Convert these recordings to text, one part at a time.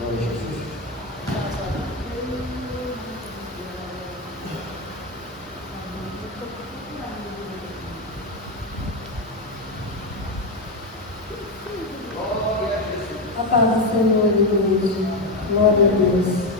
Nome de Jesus. A paz do Senhor, igreja. Glória a Deus.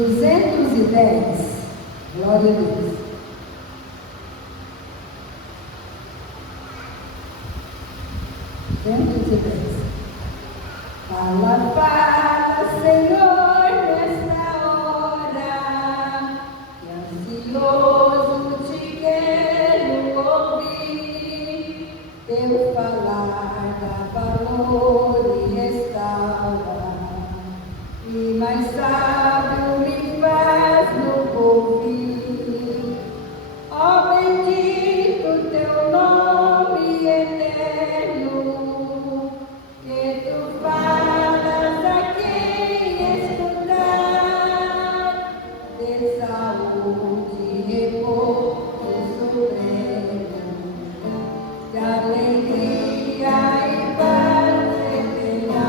210. Glória a Deus. 210. Fala, fala, Senhor, nesta hora, que ansioso te quero ouvir. Teu falar dá valor e restaura, e mais sábio me faz no ouvir. Ó, bendito teu nome eterno, que tu falas a quem escutar, de saúde, repouso supremo, de alegria e paz eterna.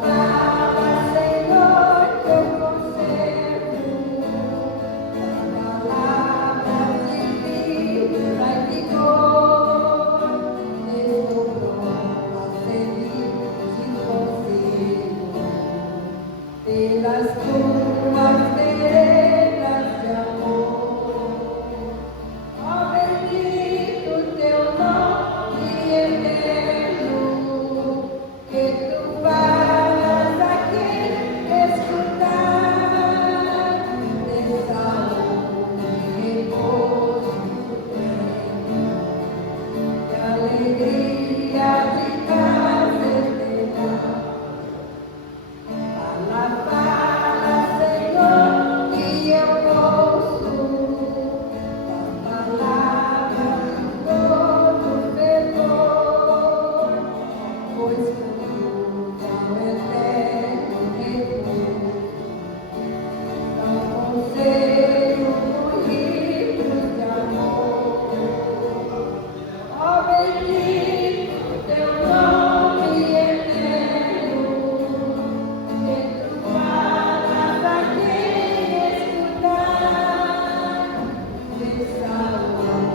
Fala, Senhor, que eu conservo palavras de vida e vigor. Estou pronto a servir de conselho pelas tuas veredas de amor. Ó, bendito teu nome eterno, que tu falas a quem escutar, de saúde, repouso supremo, de alegria, de paz eterna. Fala, fala, Senhor, que eu ouço a palavra de todo fervor, pois canto ao eterno repouso, ao conselho rico de amor. Ó, bendito teu nome eterno, que tu falas a quem escutar, de saúde,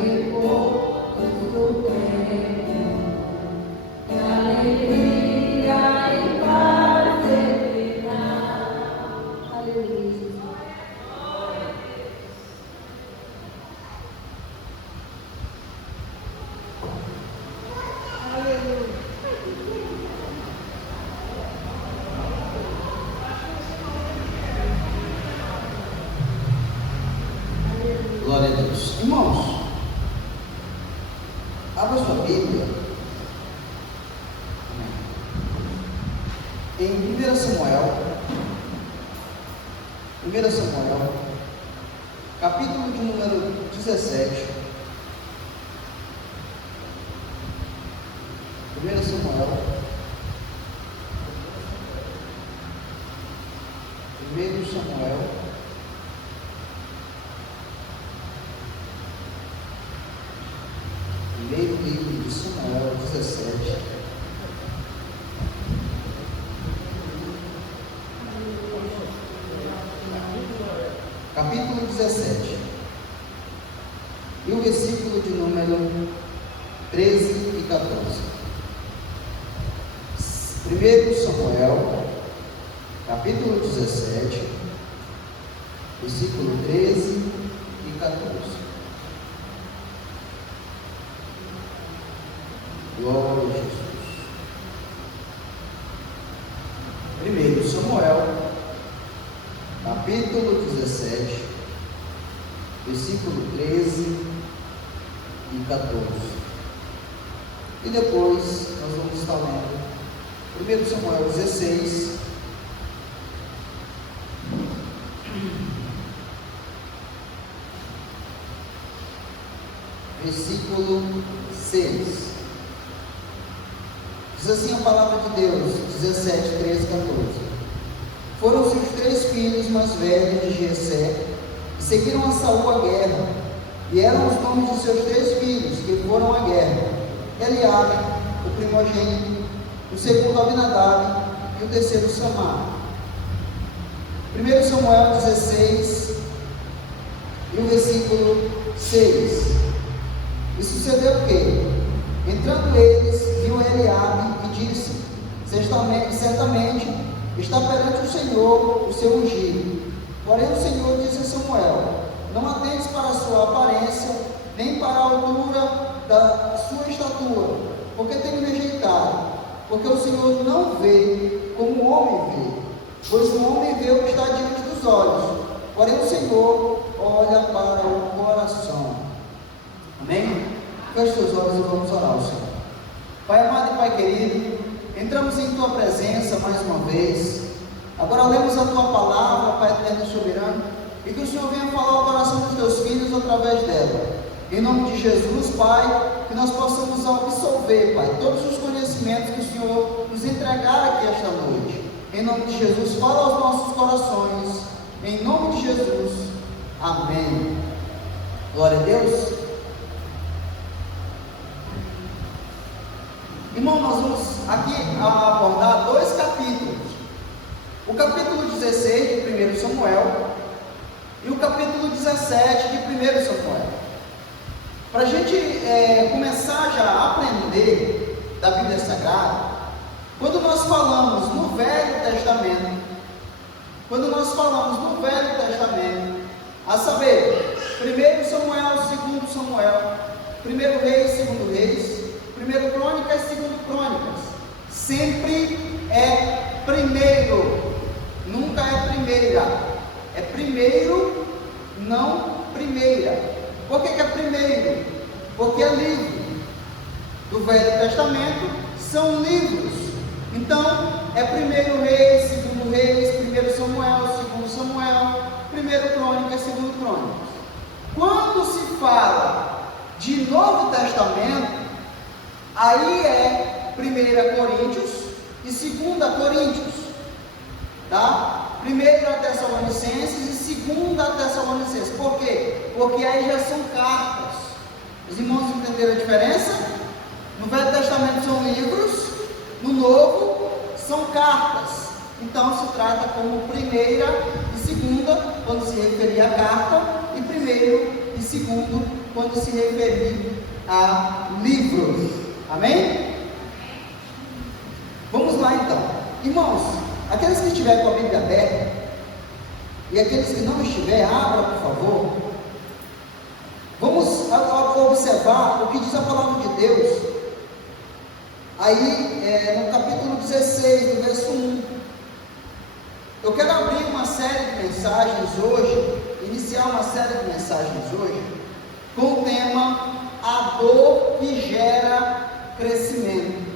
repouso supremo, de alegria e paz eterna. Aleluia. Aleluia. Glória a Deus. Irmãos, abra sua Bíblia em 1 Samuel, capítulo de número 17. 1 Samuel, primeiro livro de Samuel 17. Capítulo 17. E o versículo de número 13 e 14. 1 Samuel, capítulo 17, versículo 13 e 14. Glória a Jesus. 1 Samuel, capítulo 17, versículo 13 e 14. E depois nós vamos estar lendo 1 Samuel 16, versículo 6. Diz assim a palavra de Deus, 17, 13, 14. Foram seus 3 filhos mais velhos de Jessé, e seguiram a Saul à guerra, e eram os nomes de seus 3 filhos que foram à guerra: Eliabe, o primogênito, o segundo Abinadab e o terceiro Samar. 1 Samuel 16 e o versículo 6. E sucedeu que, entrando eles, viu Eliabe e disse: certamente seu ungido. Porém o Senhor disse a Samuel: não atentes para a sua aparência, nem para a altura da sua estatura, porque tenho rejeitado. Porque o Senhor não vê como o homem vê, pois o homem vê o que está diante dos olhos, porém o Senhor olha para o coração. Amém? Feche seus olhos e vamos orar ao Senhor. Pai amado e Pai querido, entramos em Tua presença mais uma vez. Agora lemos a Tua palavra, Pai eterno e soberano, e que o Senhor venha falar ao coração dos Teus filhos através dela. Em nome de Jesus, Pai, que nós possamos absorver, Pai, todos os conhecimentos que o Senhor nos entregar aqui esta noite. Em nome de Jesus, fala aos nossos corações. Em nome de Jesus. Amém. Glória a Deus. Irmão, nós vamos aqui abordar 2 capítulos. O capítulo 16 de 1 Samuel e o capítulo 17 de 1 Samuel. Para a gente começar já a aprender da Bíblia Sagrada, quando nós falamos no Velho Testamento, a saber, 1 Samuel, 2 Samuel, 1 Reis, 2 Reis, 1 Crônicas, 2 Crônicas, sempre é primeiro, nunca é primeira, é primeiro, não primeira. Por que é primeiro? Porque é livro. Do Velho Testamento são livros. Então, é 1 Reis, 2 Reis, 1 Samuel, 2 Samuel, 1 Crônicas, 2 Crônicas. Quando se fala de Novo Testamento, aí é 1 Coríntios e 2 Coríntios, tá? 1 Tessalonicenses e 2 Tessalonicenses. Por quê? Porque aí já são cartas. Os irmãos entenderam a diferença? No Velho Testamento são livros, no Novo são cartas. Então se trata como 1 e 2 quando se referir à carta, e 1 e 2 quando se referir a livros. Amém? Vamos lá então. Irmãos, aqueles que estiverem com a Bíblia aberta, e aqueles que não estiverem, abra por favor. Vamos observar o que diz a palavra de Deus, aí no capítulo 16, no verso 1. Eu quero abrir uma série de mensagens hoje, iniciar uma série de mensagens hoje, com o tema A Dor que Gera Crescimento.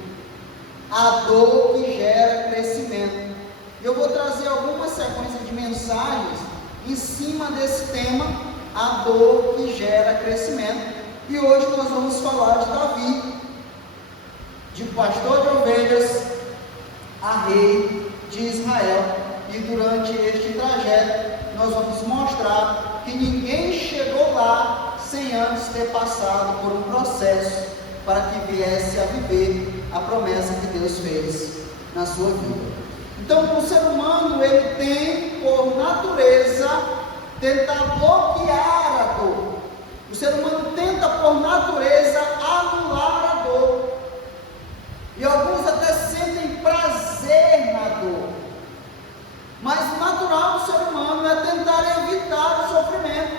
A dor que gera crescimento. Eu vou trazer algumas sequências de mensagens em cima desse tema, a dor que gera crescimento. E hoje nós vamos falar de Davi, de pastor de ovelhas a rei de Israel. E durante este trajeto nós vamos mostrar que ninguém chegou lá sem antes ter passado por um processo para que viesse a viver a promessa que Deus fez na sua vida. Então, o ser humano, ele tem por natureza tentar bloquear a dor. O ser humano tenta por natureza anular a dor. E alguns até sentem prazer na dor. Mas o natural do ser humano é tentar evitar o sofrimento,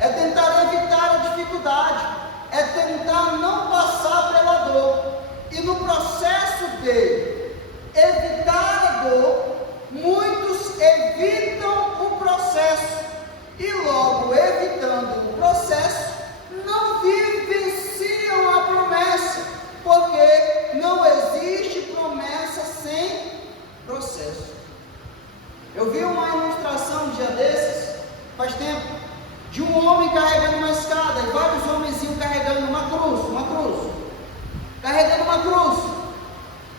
é tentar evitar a dificuldade, é tentar não passar pela dor. E no processo de evitar a dor, muitos evitam o processo, e logo evitando o processo, não vivenciam a promessa, porque não existe promessa sem processo. Eu vi uma ilustração um dia desses, faz tempo, de um homem carregando uma escada e vários homens iam carregando uma cruz, carregando uma cruz,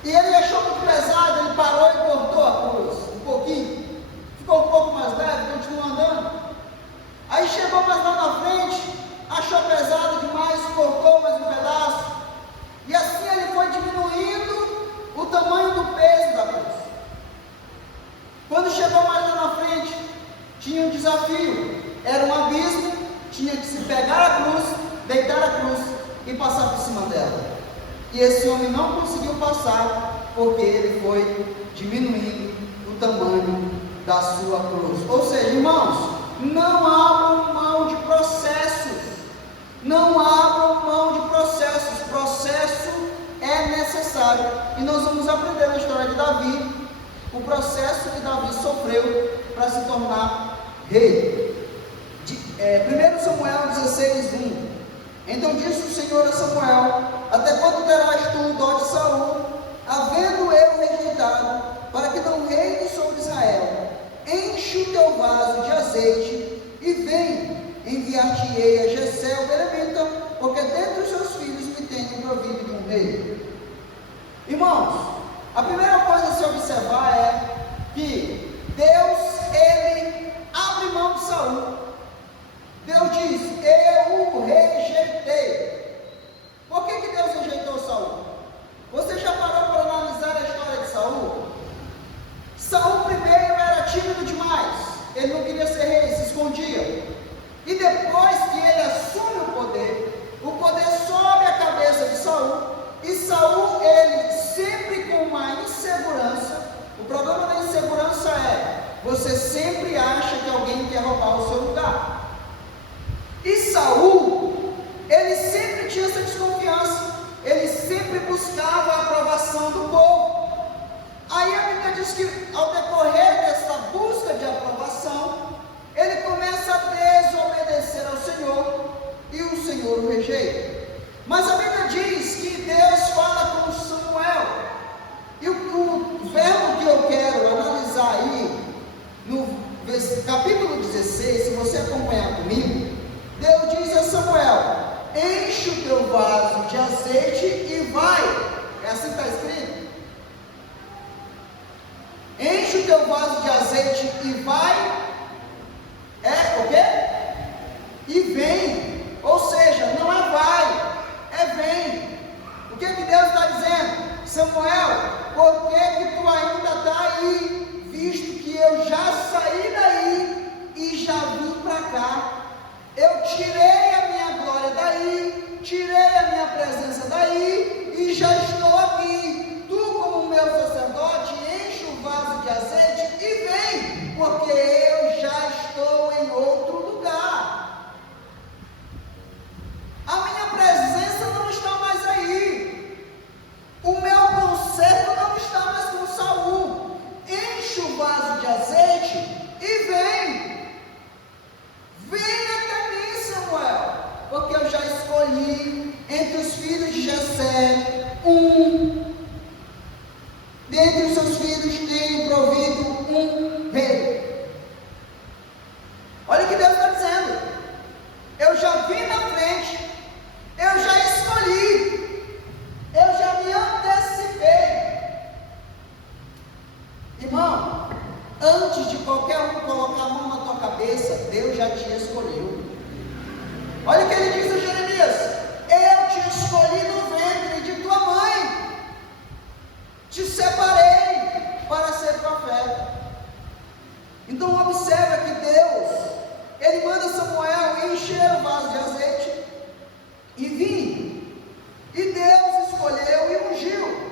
e ele achou muito pesado, ele parou e cortou a cruz, um pouquinho, ficou um pouco mais leve, continuou andando, aí chegou mais lá na frente, achou pesado demais, cortou mais um pedaço, e assim ele foi diminuindo o tamanho do peso da cruz. Quando chegou mais lá na frente, tinha um desafio, era um abismo, tinha que se pegar a cruz, deitar a cruz e passar por cima dela. E esse homem não conseguiu passar, porque ele foi diminuindo o tamanho da sua cruz. Ou seja, irmãos, não abram mão de processos. Não abram mão de processos. Processo é necessário. E nós vamos aprender na história de Davi, o processo que Davi sofreu para se tornar rei. 1 Samuel 16:1. Então disse o Senhor a Samuel: até quando terás tu dó de Saul, havendo eu rejeitado, para que não reine sobre Israel? Enche o teu vaso de azeite e vem, enviar-te-ei a Jessé o belemita, porque dentre os seus filhos me tenho provido de um rei. Irmãos, a primeira coisa a se observar é que Deus, ele abre mão de Saul. Deus diz: eu o rejeitei. Por que Deus rejeitou Saul? Você já parou para analisar a história de Saul? Saul primeiro era tímido demais, ele não queria ser rei, se escondia. E depois que ele assume o poder sobe a cabeça de Saul, e Saul, ele sempre com uma insegurança. O problema da insegurança é, você sempre acha que alguém quer roubar o seu lugar. E Saul, ele sempre tinha essa desconfiança, ele sempre buscava a aprovação do povo. Aí a Bíblia diz que ao decorrer dessa busca de aprovação, ele começa a desobedecer ao Senhor, e o Senhor o rejeita. Mas a Bíblia diz que Deus fala com Samuel, e o verbo que eu quero analisar aí, no capítulo 16, se você acompanhar comigo, Deus diz a Samuel: enche o teu vaso de azeite e vai. É assim que está escrito? Enche o teu vaso de azeite e vai. É o quê? E vem. Ou seja, não é vai, é vem. O que Deus está dizendo? Samuel, por que tu ainda está aí, visto que eu já saí daí e já vim para cá? Eu tirei a minha glória daí, tirei a minha presença daí e já estou aqui. Tu, como meu sacerdote, enche o vaso de azeite e vem, porque eu já estou em outro lugar. A minha presença não está mais aí. O meu conserto não está mais com Saul. Enche o vaso de azeite e vem. Vem até mim, Samuel, porque eu já escolhi entre os filhos de Jessé dentre os seus filhos tenho provido um rei. Olha o que Deus está dizendo. Eu já vim na frente, eu já escolhi, eu já me antecipei. Irmão, antes de qualquer um colocar a mão na tua cabeça, Deus já te escolheu. Olha o que ele diz a Jeremias: eu te escolhi no ventre de tua mãe, te separei para ser profeta. Então observa que Deus, ele manda Samuel encher o vaso de azeite e vinho, e Deus escolheu e ungiu.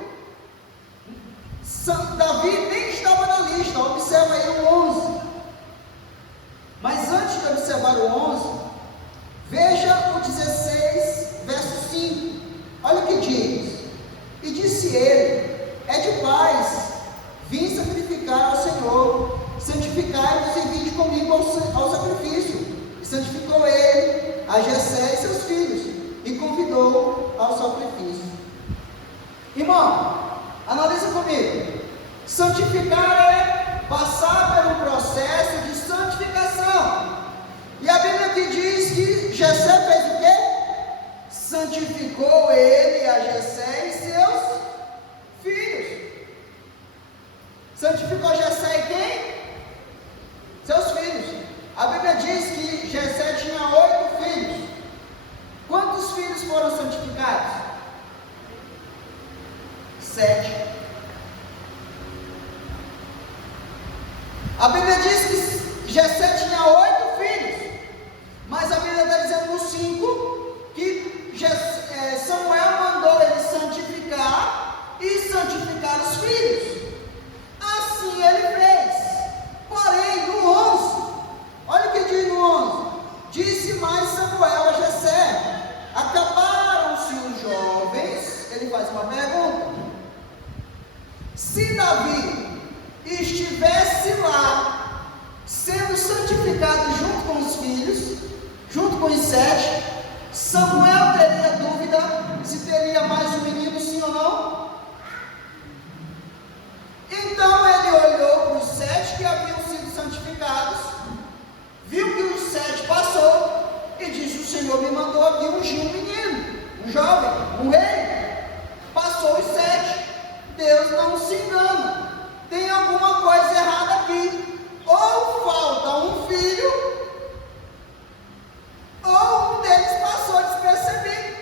Davi nem estava na lista, observa aí o 11. Mas antes de observar o 11, veja o 16, verso 5. Olha o que diz: e disse ele: é de paz, vim sacrificar ao Senhor, santificai-vos e vinde comigo ao sacrifício. E santificou ele a Jessé e seus filhos, e convidou ao sacrifício. Irmão, analisa comigo. Santificar é passar por um processo de santificação. E a Bíblia aqui diz que Jessé fez o quê? Santificou ele, a Jessé e seus filhos. Santificou Jessé e quem? Seus filhos. A Bíblia diz que Jessé tinha 8 filhos. Quantos filhos foram santificados? 7. A Bíblia diz que Jessé tinha 8 filhos, mas a Bíblia está dizendo no 5 que Samuel mandou ele santificar e santificar os filhos. Assim ele fez. Porém, mais uma pergunta. Se Davi estivesse lá, sendo santificado junto com os filhos, junto com os 7, Samuel teria dúvida se teria mais um menino, sim ou não? Então ele olhou para os 7 que haviam sido santificados, viu que os 7 passou e disse: o Senhor me mandou aqui ungir um menino, um jovem, um rei. Passou os 7. Deus não se engana, tem alguma coisa errada aqui. Ou falta um filho, ou um deles passou despercebido.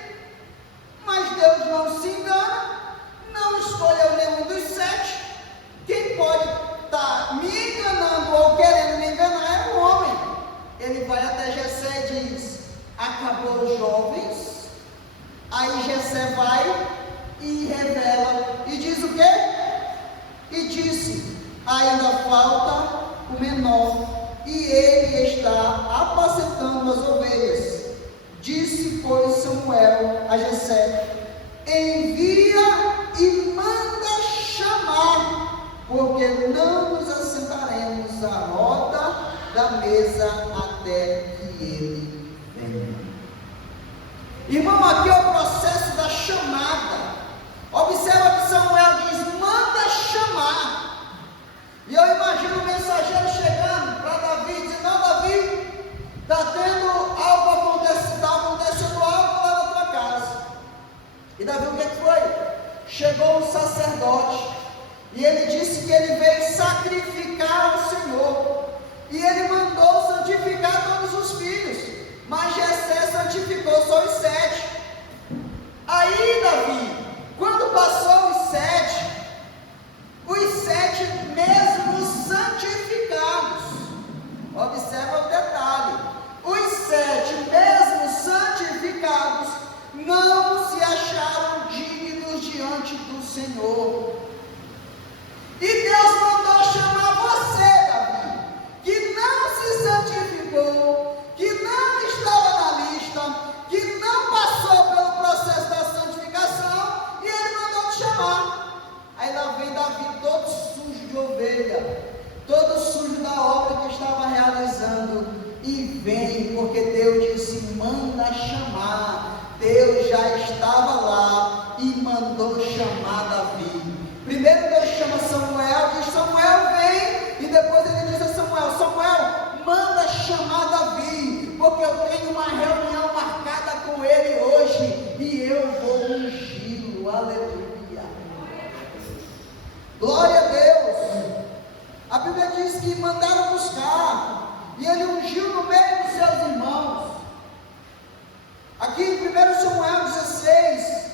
Mas Deus não se engana, não escolheu nenhum dos 7. Quem pode estar me enganando ou querendo me enganar é o homem. Ele vai até Jessé e diz: acabou os jovens. Aí Jessé vai e revela, e diz o quê? E disse: ainda falta o menor, e ele está apacentando as ovelhas. Disse, pois, Samuel a Jessé: envia e manda chamar, porque não nos assentaremos à roda da mesa até que ele venha. Irmão, aqui é o processo da chamada. Observa que Samuel diz: manda chamar. E eu imagino o mensageiro chegando para Davi, dizendo: não, Davi, está tendo algo acontecendo, está acontecendo algo lá na tua casa. E Davi, o que foi? Chegou um sacerdote, e ele disse que ele veio sacrificar ao Senhor, e ele mandou santificar todos os filhos, mas Jessé santificou só os 7. Aí Davi, quando passou os 7 mesmo santificados, observa o detalhe, os 7 mesmo santificados não se acharam dignos diante do Senhor. E Deus mandou chamar você, Davi, que não se santificou, que não estava na lista, que não passou pelo processo da santificação, e ele mandou te chamar. Aí lá vem Davi todo sujo de ovelha, todo sujo da obra que estava realizando, e vem, porque Deus disse: manda chamar. Deus já estava lá e mandou chamar Davi. Primeiro Deus chama Samuel, diz: Samuel, vem. E depois ele diz a Samuel: Samuel, manda chamar Davi, porque eu tenho uma reunião marcada com ele hoje, e eu vou ungí-lo. Aleluia. Glória a Deus. A Bíblia diz que mandaram buscar, e ele ungiu no meio dos seus irmãos. Aqui em 1 Samuel 16,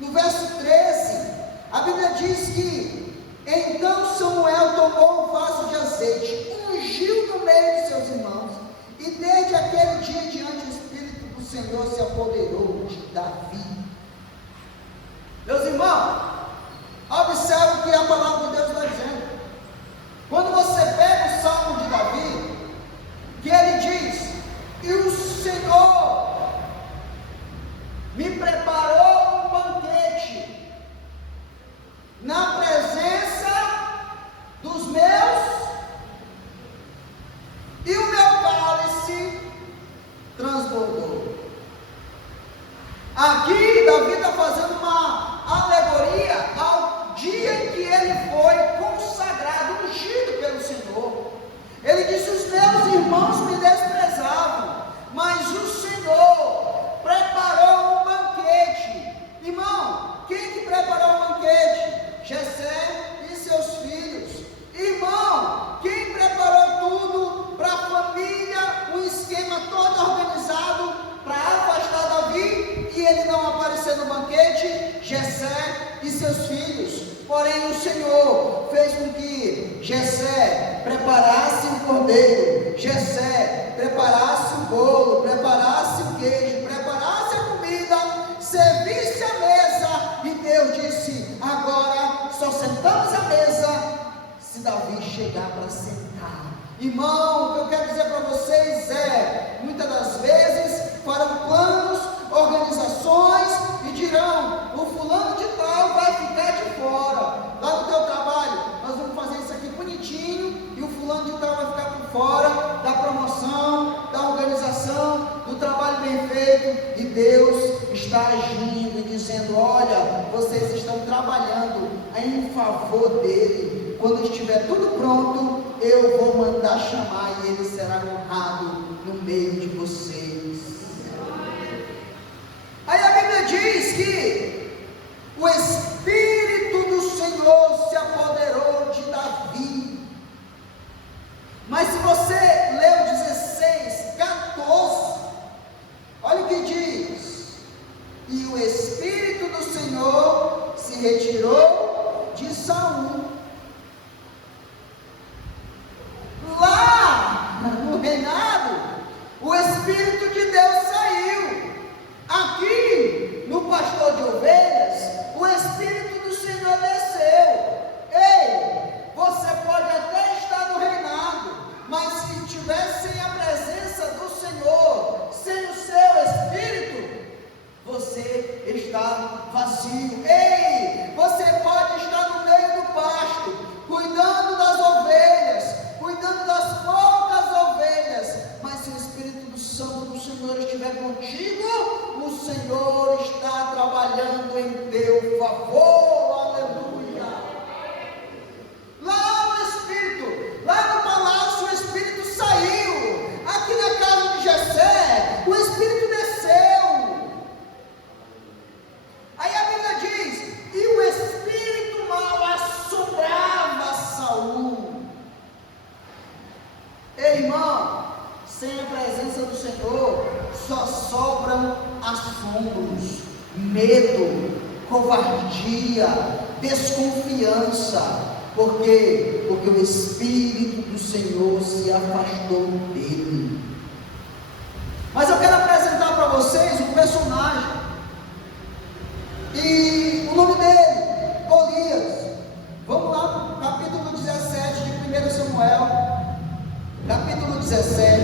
no verso 13, a Bíblia diz que então Samuel tomou um vaso de azeite, ungiu no meio de seus irmãos, e desde aquele dia em diante o Espírito do Senhor se apoderou de Davi. Meus irmãos, observe o que a palavra de Deus está dizendo. Quando você pega o Salmo de Davi, que ele diz: e o Senhor me preparou um banquete na presença dos meus, e o meu cálice transbordou. Aqui Davi está fazendo uma alegoria ao dia em que ele foi consagrado, ungido pelo Senhor. Ele disse: os meus irmãos me desprezavam, mas o Senhor preparou um banquete. Irmão, quem que preparou o banquete? Jessé e seus filhos. Irmão, quem preparou tudo para a família, um esquema todo organizado para afastar Davi e ele não aparecer no banquete? Jessé e seus filhos. Porém o Senhor fez com que Jessé preparasse o cordeiro, Jessé preparasse o bolo, preparasse o queijo, preparasse a comida, servisse a mesa, e Deus disse: agora só sentamos à mesa se Davi chegar para sentar. Irmão, o que eu quero dizer para vocês é: muitas das vezes farão planos, organizações, e dirão: o fulano estão trabalhando em favor dele. Quando estiver tudo pronto, eu vou mandar chamar e ele será honrado no meio de vocês. Aí a Bíblia diz que o Espírito do Senhor se apoderou de Davi. Mas se você ler o 16, 14, olha o que diz: e o Espírito do Senhor se retirou de Saul. Lá no reinado, o Espírito de Deus saiu. Aqui no pastor de ovelhas, o Espírito do Senhor desceu. Ei, você pode até estar no reinado, mas se estiver sem a presença do Senhor, sem o seu Espírito, você está vazio. Ei, você pode estar no meio do pasto, cuidando das ovelhas, cuidando das poucas ovelhas, mas se o Espírito Santo do Senhor estiver contigo, o Senhor está trabalhando em teu favor. Aleluia. Lá no Espírito, lá no palácio, o Espírito saiu. Aqui na casa de Jessé, o Espírito desceu. Aí a Bíblia diz: e o espírito mau assombrava Saul. Ei, irmão, sem a presença do Senhor, só sobram assombros, medo, covardia, desconfiança. Por quê? Porque o Espírito do Senhor se afastou dele. Mas eu quero apresentar para vocês um personagem. E o nome dele, Golias. Vamos lá no capítulo 17 de 1 Samuel. Capítulo 17.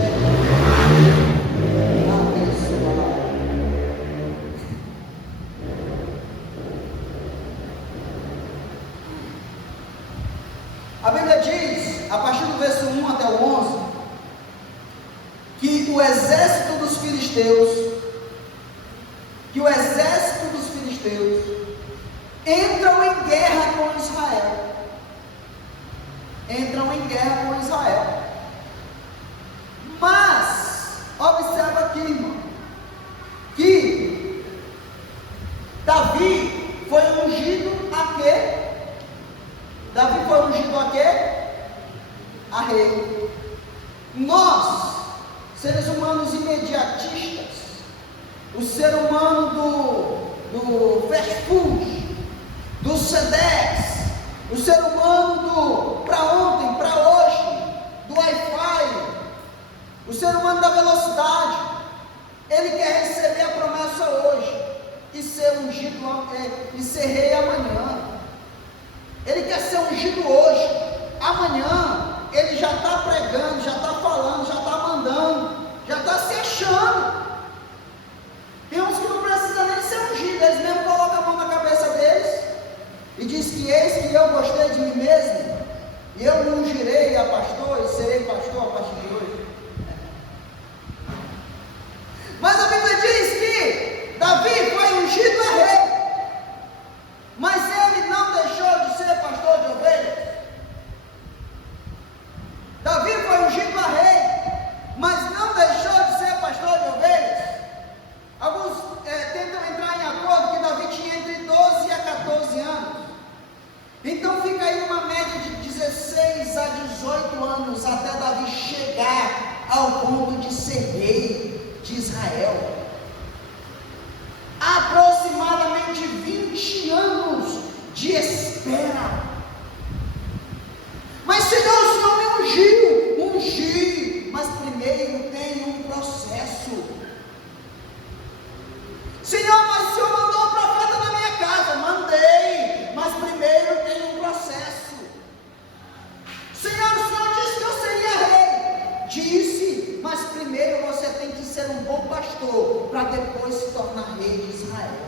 A Bíblia diz, a partir do verso 1 até o 11, que o exército dos filisteus entram em guerra com Israel. Mas, observa aqui, irmão, que Davi foi ungido a quê? A rei. Nós, seres humanos imediatistas, o ser humano do fast food, do Sedex, o ser humano do para ontem, para hoje, do Wi-Fi, o ser humano da velocidade, ele quer receber a promessa hoje e ser ungido e ser rei amanhã. Ele quer ser ungido hoje, amanhã ele já está pregando, já está falando, já está mandando, já está se achando. Tem uns que não precisam nem ser ungidos, eles mesmo colocam a mão na cabeça deles e diz que eis que eu gostei de mim mesmo, e eu me ungirei a pastor e serei pastor a partir de hoje. Mas a Bíblia diz que Davi foi ungido a rei, mas ele não deixou de ser pastor de ovelhas. Davi foi ungido a rei, mas não deixou de ser pastor de ovelhas. Alguns tentam entrar em acordo que Davi tinha entre 12 a 14 anos. Então fica aí uma média de 16 a 18 anos até Davi chegar ao ponto de ser rei de Israel. Aproximadamente 20 anos de espera. Mas Senhor, o Senhor me ungiu, mas primeiro tem um processo. Senhor, mas o Senhor mandou um profeta na minha casa. Mandei, mas primeiro tem um processo. Senhor, o Senhor disse que eu seria rei. Disse, mas primeiro você tem que ser um bom pastor, para depois se tornar rei de Israel.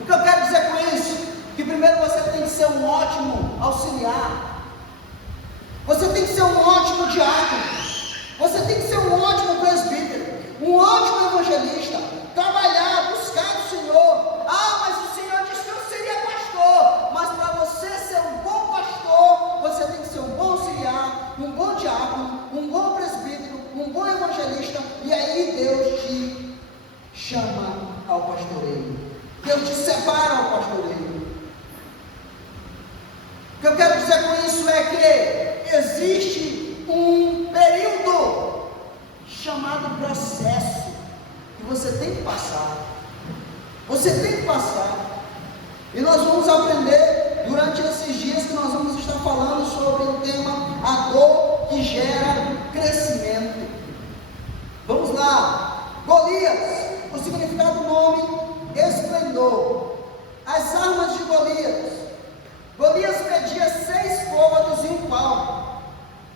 O que eu quero dizer com isso? Que primeiro você tem que ser um ótimo auxiliar. Você tem que ser um ótimo diácono. Você tem que ser um ótimo presbítero, um ótimo evangelista, trabalhar, buscar o Senhor. Deus te separa ao pastoreio. O que eu quero dizer com isso é que existe um período chamado processo que você tem que passar. Você tem que passar. E nós vamos aprender durante esses dias que nós vamos estar falando sobre o tema a dor que gera crescimento. Vamos lá. Golias, o significado do nome, esplendor. As armas de Golias. Golias media 6 côvados e um palmo.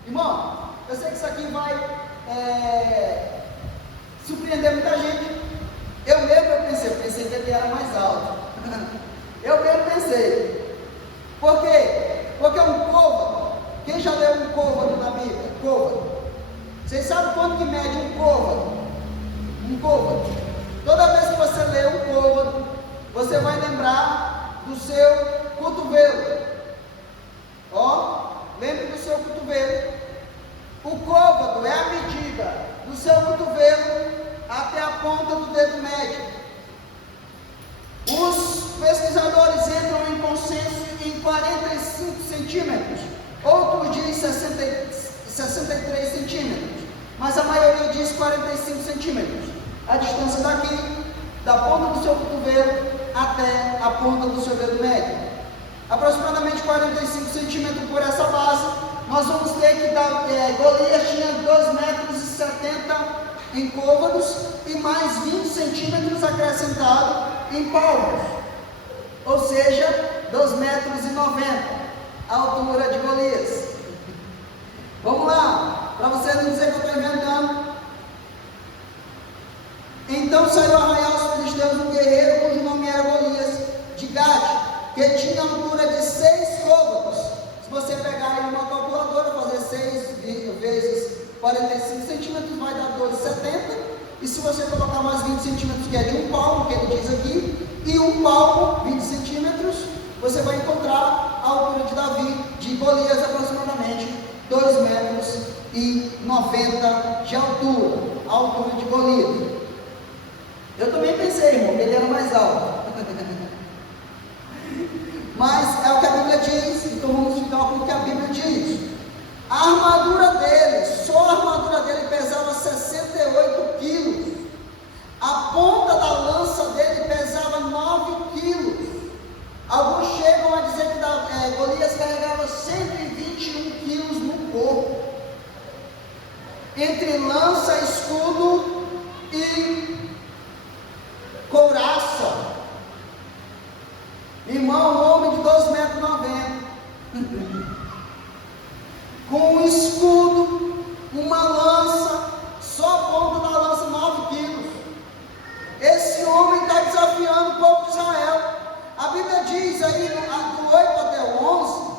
Irmão, eu sei que isso aqui vai surpreender muita gente. Eu pensei que ele era mais alto. Eu mesmo pensei. Por quê? Porque um côvado, quem já leu um côvado na Bíblia? Côvado. Vocês sabem quanto que mede um côvado? Um côvado. Toda vez que você lê um côvado, você vai lembrar do seu cotovelo. Ó, lembre do seu cotovelo. O côvado é a medida do seu cotovelo até a ponta do dedo médio. Os pesquisadores entram em consenso em 45 centímetros, outros dizem 63 centímetros, mas a maioria diz 45 centímetros. A distância daqui, da ponta do seu cotovelo até a ponta do seu dedo médio. Aproximadamente 45 centímetros por essa base. Nós vamos ter que Golias tinha 2,70 metros em côvados e mais 20 centímetros acrescentado em palmos, ou seja, 2,90 metros a altura de Golias. Vamos lá, para você não dizer que eu estou inventando. Então saiu a arraiar os filisteus um guerreiro cujo nome era Golias de Gate, que tinha altura de 6 côvados. Se você pegar aí uma calculadora, fazer 6 vezes 45 centímetros, vai dar 2,70. E se você colocar mais 20 centímetros, que é de um palmo, que ele diz aqui, e um palmo, 20 centímetros, você vai encontrar a altura de Davi, de Golias, aproximadamente 2,90 metros de altura, a altura de Golias. Eu também pensei, irmão, que ele era mais alto. Mas é o que a Bíblia diz, então vamos ficar com o que a Bíblia diz. A armadura dele, só a armadura dele pesava 68 quilos. A ponta da lança dele pesava 9 quilos. Alguns chegam a dizer que Golias carregava 121 quilos no corpo. Entre lança, escudo e couraça. Irmão, um homem de 2,90 metros. Com um escudo, uma lança, só a ponta da lança, 9 quilos. Esse homem está desafiando o povo de Israel. A Bíblia diz aí, do 8 até o 11,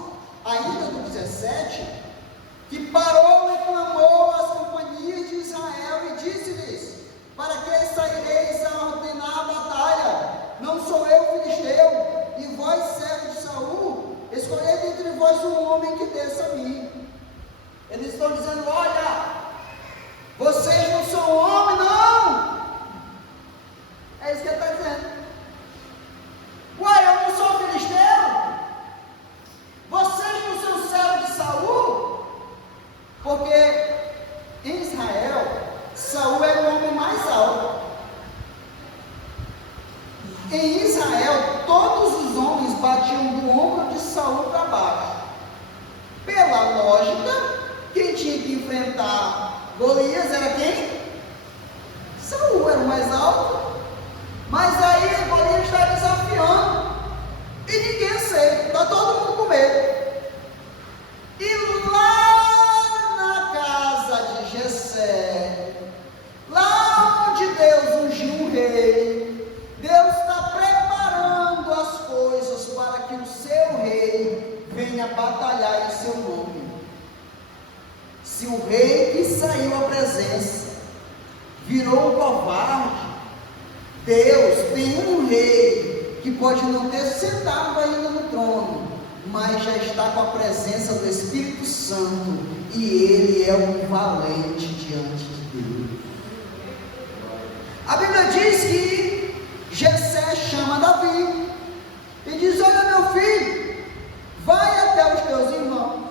ainda do 17, que parou e clamou às companhias de Israel e disse-lhes: para que saireis a ordenar a batalha? Não sou eu filisteu, e vós, servos de Saul, escolhei dentre vós um homem que desça a mim. Eles estão dizendo: olha, vocês não são homem, não. É isso que ele está dizendo. Ué, eu não sou filisteu? Vocês não são servos de Saul? Porque em Israel, Saul era o homem mais alto. Em Israel, todos os homens batiam do ombro de Saul para baixo. Pela lógica, quem tinha que enfrentar Golias era quem? Saul era o mais alto. Mas aí Golias está desafiando e ninguém aceita, está todo mundo com medo. E lá na casa de Jessé, lá onde Deus ungiu um rei, Deus está preparando as coisas para que o seu rei venha batalhar em seu nome. Se o rei que saiu à presença virou um covarde, Deus tem um rei que pode não ter sentado ainda no trono, mas já está com a presença do Espírito Santo, e ele é um valente diante de Deus. A Bíblia diz que Jessé chama Davi diz: olha, meu filho, vai até os teus irmãos,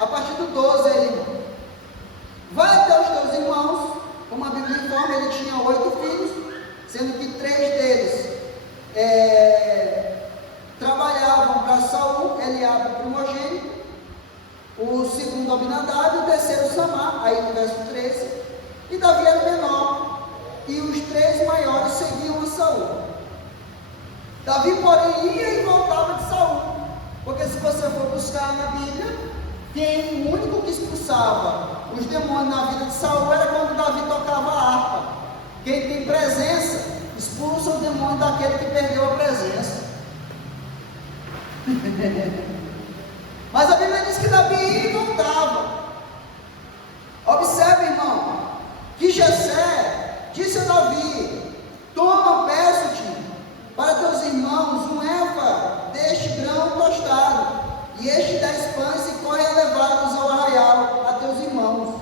a partir do 12 aí, irmão, vai até os teus irmãos. Como a Bíblia informa, ele tinha 8 filhos, sendo que 3 deles trabalhavam para Saul, Eliabe, o primogênito, o segundo Abinadab e o terceiro Samar, aí no verso 13, e Davi era o menor, e os 3 maiores seguiam a Saul. Davi, porém, ia e voltava de Saul, porque se você for buscar na Bíblia, o único que expulsava os demônios na vida de Saul era quando Davi tocava a harpa. Quem tem presença, expulsa o demônio daquele que perdeu a presença. Mas a Bíblia diz que Davi ia e voltava. Observe, irmão, que Jessé disse a Davi: toma, peço-te, para teus irmãos um efa deste grão tostado, e estes 10 pães, e corre a levá-los ao arraial a teus irmãos.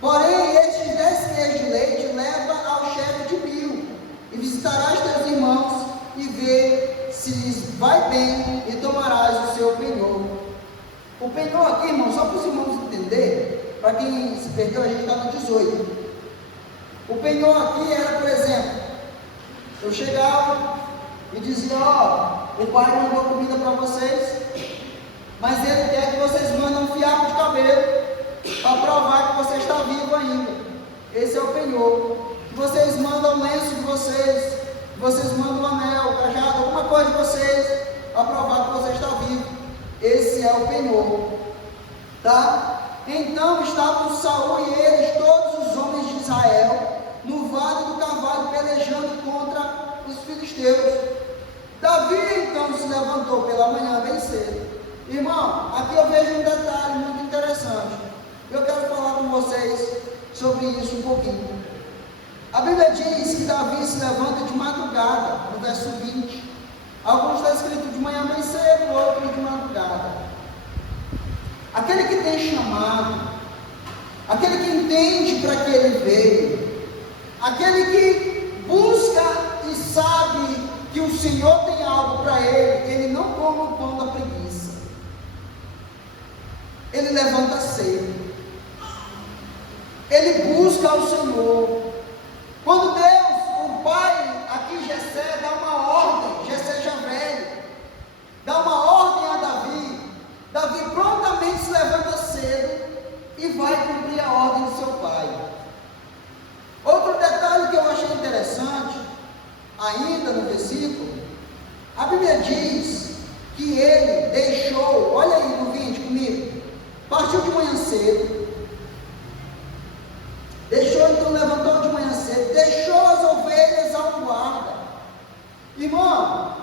Porém, estes 10 queijos de leite leva ao chefe de Bio, e visitarás teus irmãos, e vê se lhes vai bem, e tomarás o seu penhor. O penhor aqui, irmão, só para os irmãos entenderem, para quem se perdeu, a gente está no 18. O penhor aqui era, por exemplo, eu chegava e dizia: ó, o pai mandou comida para vocês, mas ele quer que vocês mandem um fiapo de cabelo, para provar que você está vivo ainda. Esse é o penhor. Que vocês mandam o lenço de vocês, que vocês mandam o anel, o cajado, alguma coisa de vocês, para provar que você está vivo. Esse é o penhor, tá? Então estavam Saul e eles, todos os homens de Israel, no vale do Carvalho, pelejando contra os filisteus. Davi então se levantou pela manhã bem cedo. Irmão, aqui eu vejo um detalhe muito interessante. Eu quero falar com vocês sobre isso um pouquinho. A Bíblia diz que Davi se levanta de madrugada, no verso 20. Alguns está escrito de manhã bem cedo, outros de madrugada. Aquele que tem chamado, aquele que entende para que ele veio, aquele que busca e sabe que o Senhor tem algo para ele não come o pão da preguiça. Ele levanta cedo. Ele busca o Senhor. Quando Deus, o Pai, aqui Jessé, dá uma ordem, Jessé já velho, dá uma ordem a Davi, Davi prontamente se levanta cedo e vai cumprir a ordem do seu pai. Outro detalhe que eu achei interessante, ainda no versículo, a Bíblia diz que ele deixou, olha aí no 20 comigo, partiu de manhã cedo, então levantou de manhã cedo, deixou as ovelhas ao guarda. Irmão,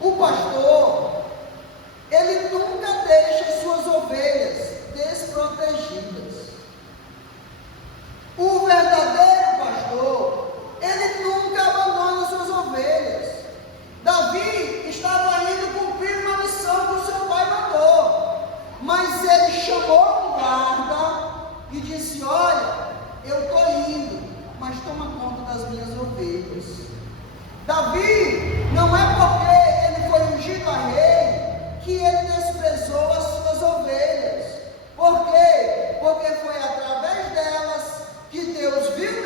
o pastor, ele nunca deixa suas ovelhas desprotegidas. O verdadeiro pastor, ele nunca abandona suas ovelhas. Davi estava indo cumprir uma missão que o seu pai mandou, mas ele chamou um guarda e disse: olha, eu estou indo, mas toma conta das minhas ovelhas. Davi, não é porque ele foi ungido a rei que ele desprezou as suas ovelhas. Por quê? Porque foi através delas que Deus viu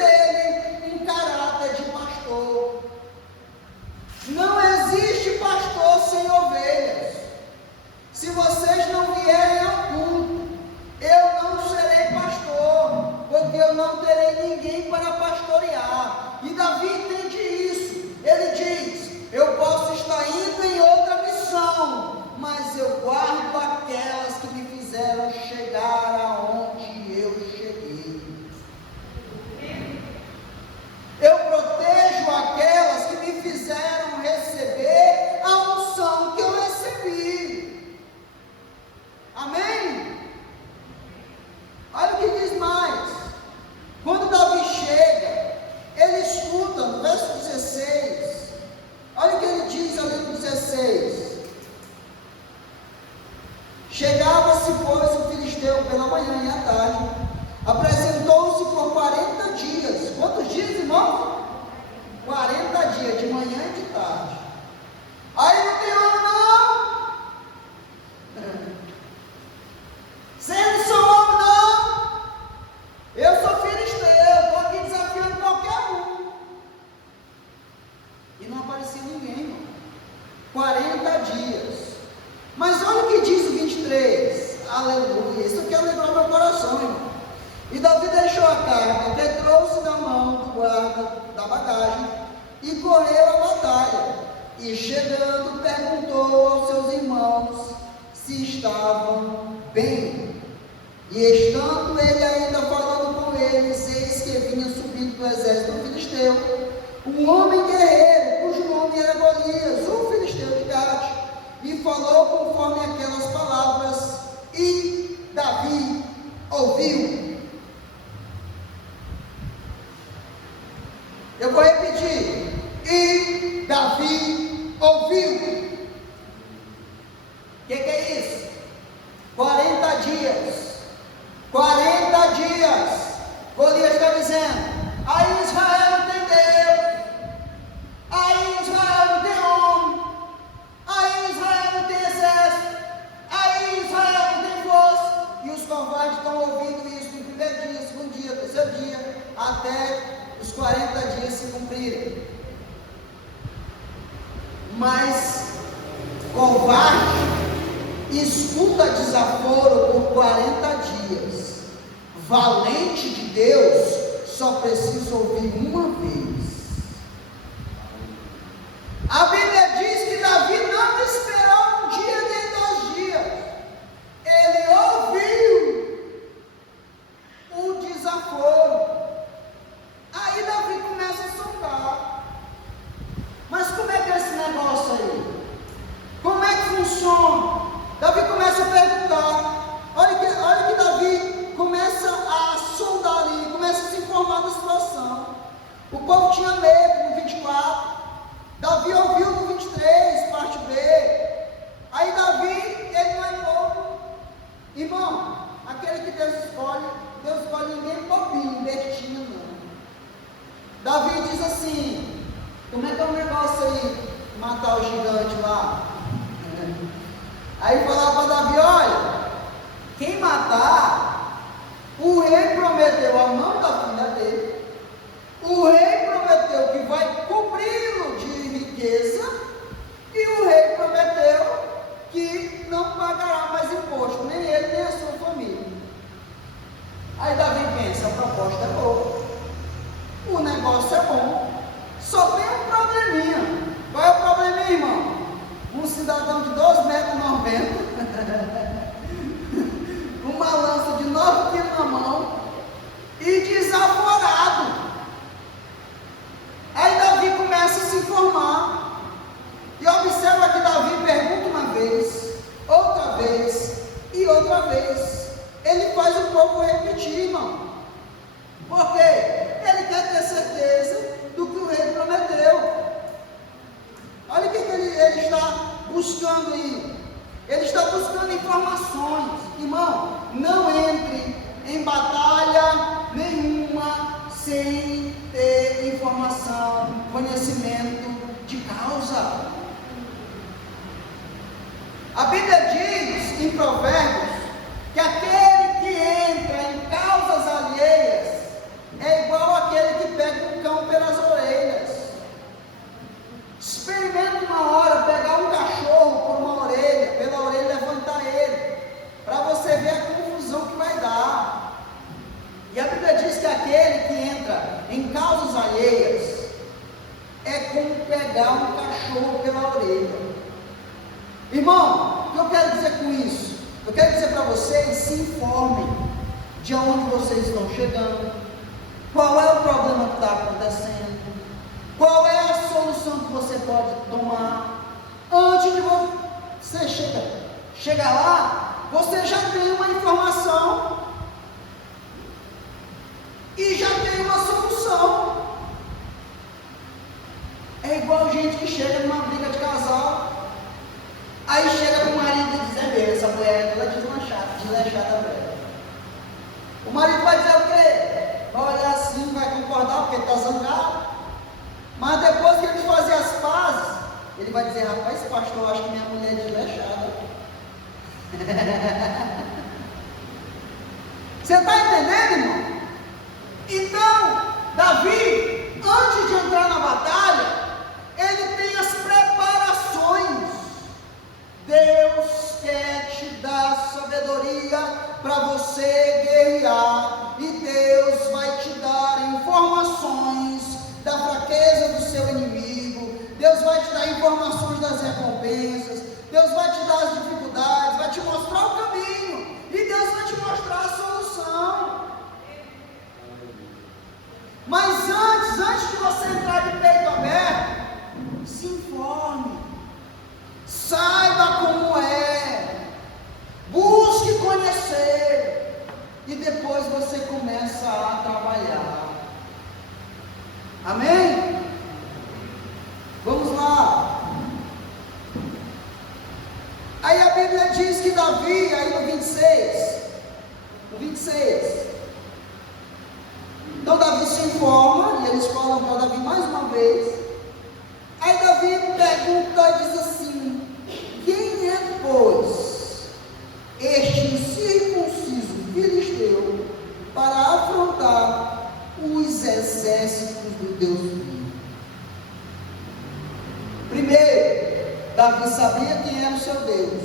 aparecia ninguém, irmão. 40 dias. Mas olha o que diz o 23. Aleluia. Isso aqui alegrou meu coração, irmão. E Davi deixou a carga, trouxe na mão do guarda da bagagem e correu à batalha. E chegando, perguntou aos seus irmãos se estavam bem. E estando ele ainda falando com eles, eis que vinha subindo do exército do filisteu um homem guerreiro, cujo nome era Golias, um filisteu de Gade, e falou conforme aquelas palavras, e Davi ouviu. Eu vou repetir, e Davi ouviu. O que é isso? 40 dias. 40 dias. Golias está dizendo: aí Israel não tem Deus, aí Israel não tem homem, aí Israel não tem exército, aí Israel não tem força. E os covardes estão ouvindo isso no primeiro dia, segundo dia, terceiro dia, até os 40 dias se cumprirem. Mas covarde escuta desaforo por 40 dias. Valente de Deus só precisa ouvir uma vez. A Bíblia diz que Davi não esperou um dia nem 2 dias. Ele ouviu o desaforo. Aí Davi começa a sondar. Mas como é que é esse negócio aí? Como é que funciona? Davi começa a perguntar. Olha que Davi começa a sondar ali, começa a se informar da situação. O povo tinha medo no 24. Davi ouviu no 23, parte B. Aí Davi, ele não é bobo. Irmão, aquele que Deus escolhe ninguém bobinho, bestinho não. Davi diz assim: como é que é o negócio aí, matar o gigante lá? Aí falava para Davi: olha, quem matar, o rei prometeu a mão da filha dele, o rei prometeu que vai cobri-lo de riqueza, e o rei prometeu que não pagará mais imposto, nem ele nem a sua família. Aí Davi pensa: a proposta é boa, o negócio é bom, só tem um probleminha. Qual é o probleminha, irmão? Um cidadão de 2,90 metros, uma lança de 9 quilos na mão e desaforado. Aí Davi começa a se informar e observa que Davi pergunta uma vez, outra vez e outra vez. Ele faz o povo repetir, irmão, porque ele quer ter certeza do que o rei prometeu. Olha o que ele está buscando aí. Ele está buscando informações. Irmão, não entre em batalha nenhuma sem ter informação, conhecimento de causa. A Bíblia diz em Provérbios que aquele que entra em causas alheias é igual àquele que pega um cão pelas orelhas. Experimenta uma hora pegar um cachorro por uma orelha, pela orelha levantar ele, para você ver a confusão que vai dar. E a Bíblia diz que aquele que entra em causas alheias é como pegar um cachorro pela orelha. Irmão, o que eu quero dizer com isso? Eu quero dizer para vocês: se informem de onde vocês estão chegando, qual é o problema que está acontecendo, qual é a solução que você pode tomar. Antes de você chegar lá, você já tem uma informação e já tem uma solução. É igual gente que chega numa briga de casal, aí chega para o marido e diz: é mesmo, essa mulher ela é desleixada velha. O marido vai dizer o quê? Vai olhar assim, vai concordar porque está zangado. Mas depois que ele fazer as pazes, ele vai dizer: rapaz, pastor, acho que minha mulher é desleixada. Você está entendendo, irmão? Então, Davi, antes de entrar na batalha, ele tem Deus vai te dar informações das recompensas, Deus vai te dar as dificuldades, vai te mostrar o caminho, e Deus vai te mostrar a solução. Mas antes de você entrar de peito aberto, se informe, saiba como é, busque conhecer, e depois você começa a trabalhar. Amém? Vamos lá. Aí a Bíblia diz que Davi, aí no 26, então Davi se informa, e eles falam para Davi mais uma vez. Aí Davi pergunta e diz assim: quem é, pois, este incircunciso filisteu para afrontar os exércitos do Deus vivo? Primeiro, Davi sabia quem era o seu Deus.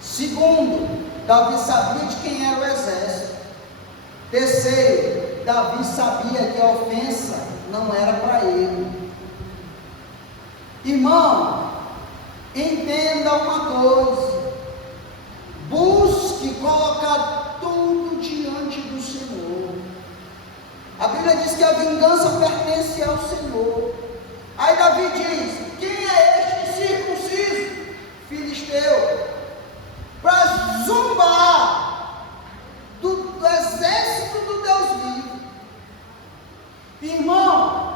Segundo, Davi sabia de quem era o exército. Terceiro, Davi sabia que a ofensa não era para ele. Irmão, entenda uma coisa: busque colocar tudo diante do Senhor. A Bíblia diz que a vingança pertence ao Senhor. Aí Davi diz: quem é este circunciso filisteu para zombar do exército do Deus vivo? Irmão,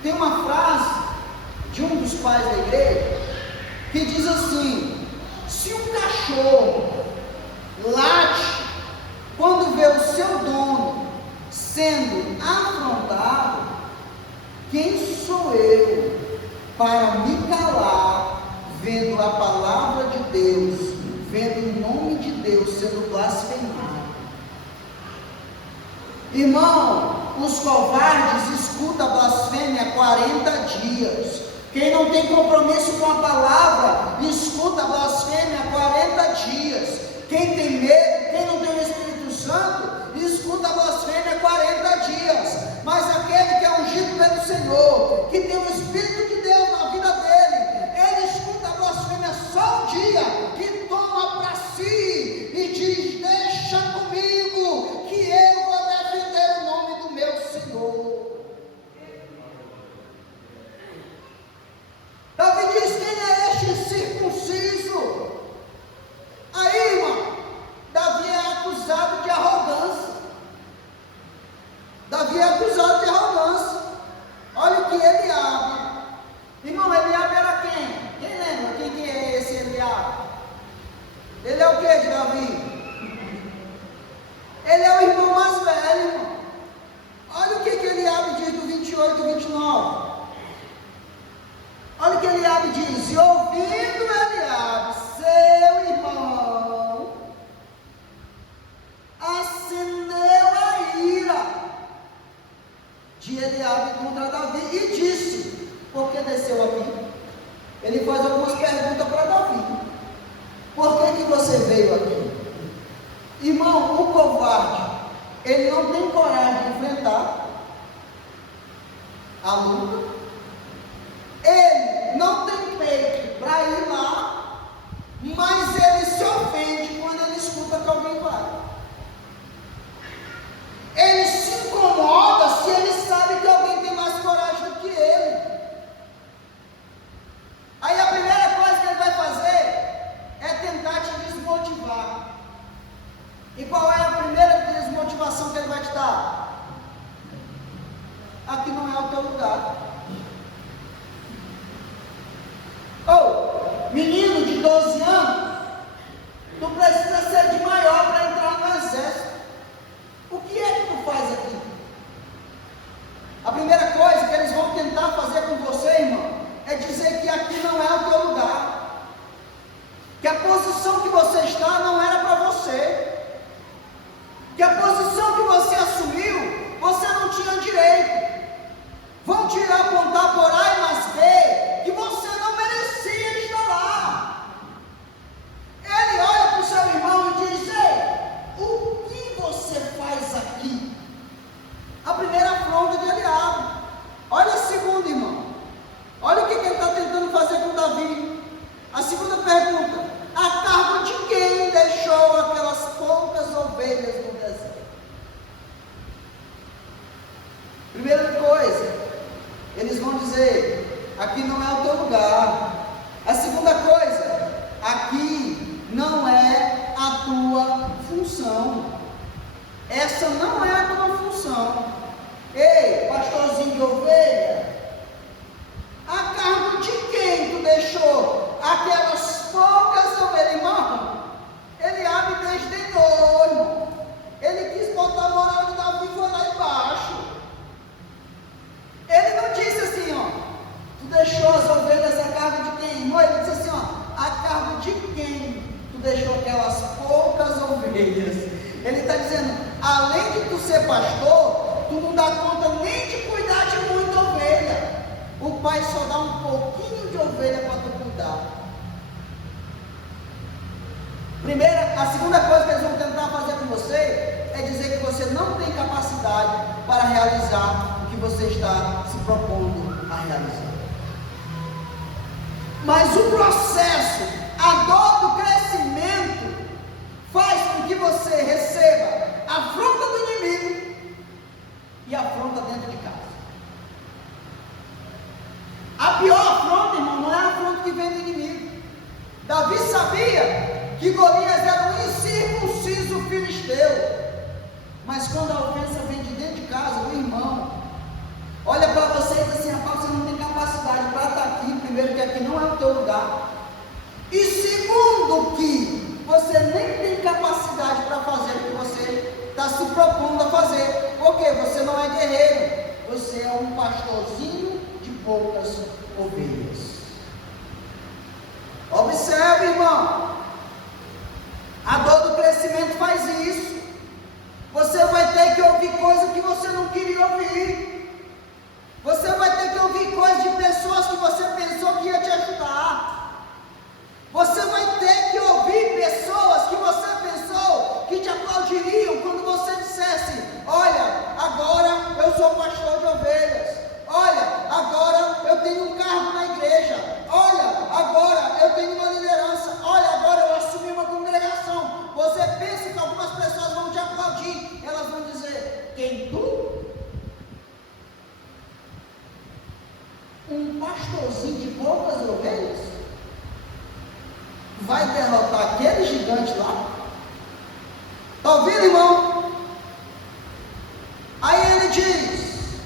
tem uma frase de um dos pais da igreja que diz assim: se um cachorro late quando vê o seu dono sendo afrontado, quem sou eu para me calar, vendo a palavra de Deus, vendo o nome de Deus sendo blasfemado? Irmão, os covardes escutam a blasfêmia há 40 dias. Quem não tem compromisso com a palavra, escuta a blasfêmia há 40 dias. Quem tem medo, quem não tem o Espírito Santo, escuta a blasfêmia há 40 dias. Mas aquele que é ungido pelo Senhor, que tem o Espírito de Deus na vida dele, ele escuta a blasfêmia só um dia, que toma para si e diz: deixa comigo, que eu vou defender o nome do meu Senhor. Davi diz: quem é este circunciso? Aí, irmão, Davi é acusado de arrogância. Davi é acusado de arrogância. Olha o que Eliabe. Irmão, Eliabe era quem? Quem lembra? Quem que é esse Eliabe? Ele é o que de Davi? Ele é o irmão mais velho, irmão. Olha o que Eliabe diz do 28 e 29. Olha o que Eliabe diz: e ouvindo Eliabe, seu irmão, acendeu a ira de Eliabe contra Davi e disse: por que desceu aqui? Ele faz algumas perguntas para Davi: por que você veio aqui? Irmão, o covarde, ele não tem coragem de enfrentar a luta. Ele não tem peito para ir lá, mas ele se ofende quando ele escuta que alguém vai. Ele se incomoda se ele sabe que alguém tem mais coragem do que ele. Aí a primeira coisa que ele vai fazer é tentar te desmotivar. E qual é a primeira desmotivação que ele vai te dar? Aqui não é o teu lugar. Menino de 12 anos, tu precisa ser de maior para entrar no exército. O que é que tu faz aqui? A primeira coisa que eles vão tentar fazer com você, irmão, é dizer que aqui não é o teu lugar, que a posição que você está não era para você, que a posição que você assumiu, você não tinha direito. Vão te apontar por A e mais B, que você não merecia estar lá. tu ser pastor, tu não dá conta nem de cuidar de muita ovelha. O pai só dá um pouquinho de ovelha para tu cuidar. A segunda coisa que eles vão tentar fazer com você é dizer que você não tem capacidade para realizar o que você está se propondo a realizar. Mas o processo, a dor do crescimento, faz com que você receba a afronta do inimigo e a afronta dentro de casa. A pior afronta, irmão, não é a afronta que vem do inimigo. Davi sabia que Golias era um incircunciso filisteu, mas quando a ofensa vem de dentro de casa, do irmão, olha para você e diz assim: rapaz, você não tem capacidade para estar aqui. Primeiro, que aqui não é o teu lugar, e segundo, que você nem tem capacidade para fazer o que você está se propondo a fazer, porque você não é guerreiro, você é um pastorzinho de poucas ovelhas. Observe, irmão, a dor do crescimento faz isso. Você vai ter que ouvir coisas que você não queria ouvir. Você vai ter que ouvir coisas de pessoas que você pensou que ia te ajudar. Você vai ter que ouvir pessoas que você pensou que te aplaudiriam quando você dissesse: olha, agora eu sou pastor de ovelhas. Olha, agora eu tenho um cargo na igreja. Olha, agora eu tenho uma liderança. Olha, agora eu assumi uma congregação. Você pensa que algumas pessoas vão te aplaudir. Elas vão dizer: quem tu? Um pastorzinho de poucas ovelhas vai derrotar aquele gigante lá? Está ouvindo, irmão? Aí ele diz: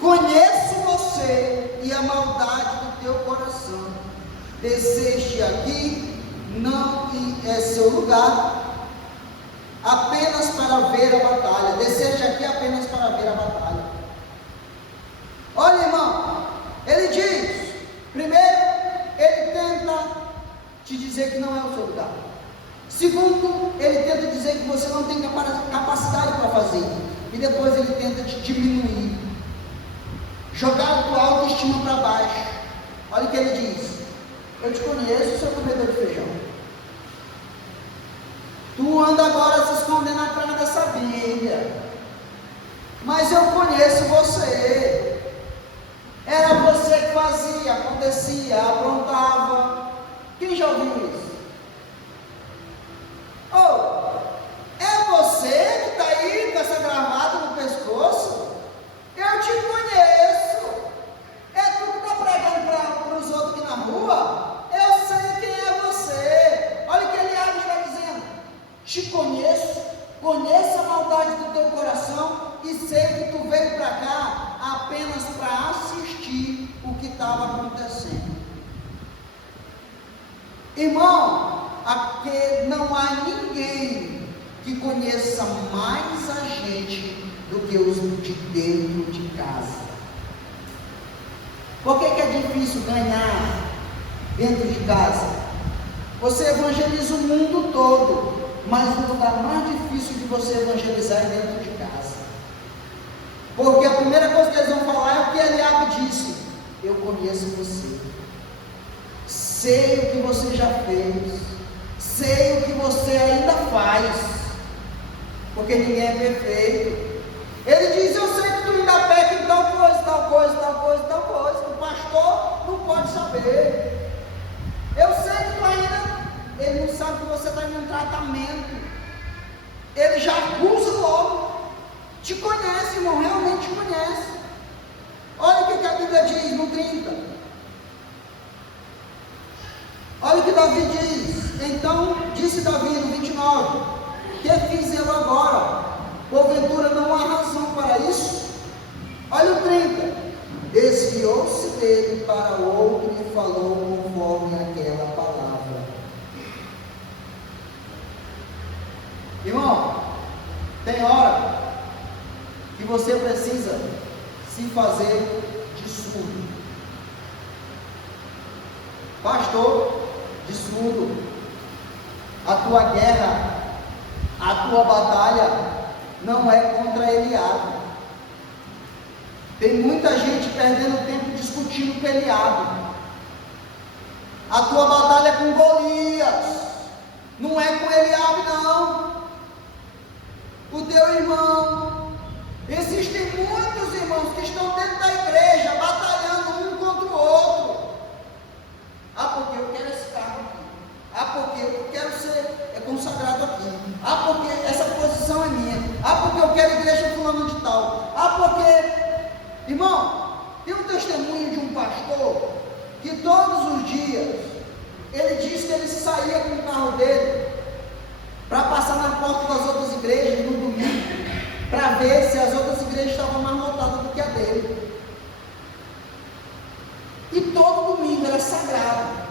conheço você e a maldade do teu coração. Desceste aqui, não é seu lugar, apenas para ver a batalha. Desceste aqui apenas para ver a batalha. Olha, irmão, ele diz: primeiro, ele tenta te dizer que não é o seu lugar. Segundo, ele tenta dizer que você não tem capacidade para fazer. E depois ele tenta te diminuir, jogar a tua autoestima para baixo. Olha o que ele diz: eu te conheço, seu comedor de feijão. Tu anda agora se escondendo atrás dessa Bíblia, mas eu conheço você. Era você que fazia, acontecia, aprontava. Quem já ouviu isso? É você que está aí com essa gravata no pescoço? Eu te conheço. É tu que está pregando para os outros aqui na rua? Eu sei quem é você. Olha o que Eliabe está dizendo: te conheço, conheço a maldade do teu coração e sei que tu veio para cá apenas para assistir o que estava acontecendo. Irmão, aqui não há ninguém que conheça mais a gente do que os de dentro de casa. Por que é difícil ganhar dentro de casa? Você evangeliza o mundo todo, mas o lugar mais difícil de você evangelizar é dentro de casa. Porque a primeira coisa que eles vão falar é o que Eliabe disse: eu conheço você, sei o que você já fez, sei o que você ainda faz, porque ninguém é perfeito. Ele diz: eu sei que tu ainda peca em tal coisa, tal coisa, tal coisa, tal coisa. O pastor não pode saber. Eu sei que tu ainda... Ele não sabe que você está em um tratamento. Ele já acusa logo. Te conhece, irmão, realmente te conhece. Olha o que a Bíblia diz no 30. Olha o que Davi diz. Então disse Davi no 29: que fiz eu agora? Porventura não há razão para isso? Olha o 30. Desviou-se dele para outro e falou conforme aquela palavra. Irmão, tem hora que você precisa se fazer de surdo. Pastor, de surdo. A tua guerra, a tua batalha não é contra Eliabe. Tem muita gente perdendo tempo discutindo com Eliabe. A tua batalha é com Golias, não é com Eliabe não. O teu irmão, existem muitos irmãos que estão dentro da igreja, batalhando um contra o outro. Ah, porque eu quero esse carro aqui. Ah, porque eu quero ser consagrado aqui. Ah, porque essa posição é minha. Ah, porque eu quero igreja fulano de tal. Ah, porque... Irmão, tem um testemunho de um pastor que todos os dias ele diz que ele saía com o carro dele para passar na porta das outras igrejas no domingo, para ver se as outras igrejas estavam mais lotadas do que a dele. E todo domingo era sagrado.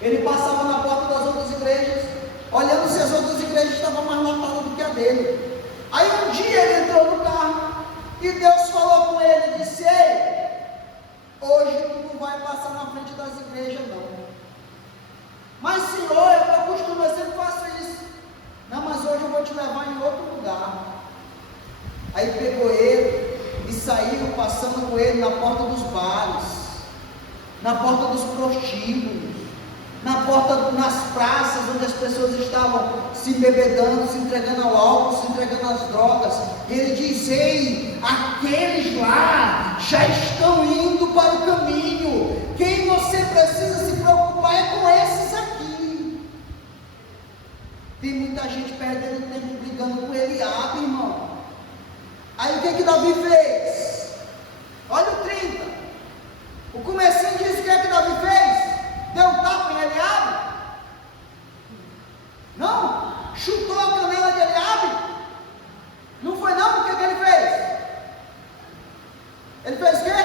Ele passava na porta das outras igrejas, olhando se as outras igrejas estavam mais lotadas do que a dele. Aí um dia ele entrou no carro e Deus falou com ele e disse: ei, hoje tu não vai passar na frente das igrejas não. Mas Senhor, eu costumo, eu sempre faço isso. Não, mas hoje eu vou te levar em outro lugar. Aí pegou ele e saiu passando com ele na porta dos bares, na porta dos prostíbulos, na porta, nas praças onde as pessoas estavam se embebedando, se entregando ao álcool, se entregando às drogas. E ele diz: ei, aqueles lá já estão indo para o caminho. Quem você precisa se preocupar é com esses aqui. Tem muita gente perdendo tempo brigando com Eliabe, irmão. Aí o que Davi fez? Olha o 30. O comecinho diz o que Davi fez? Deu um tapa em Eliabe? Não? Chutou a canela de Eliabe? Não foi não? O que ele fez? Ele fez o quê?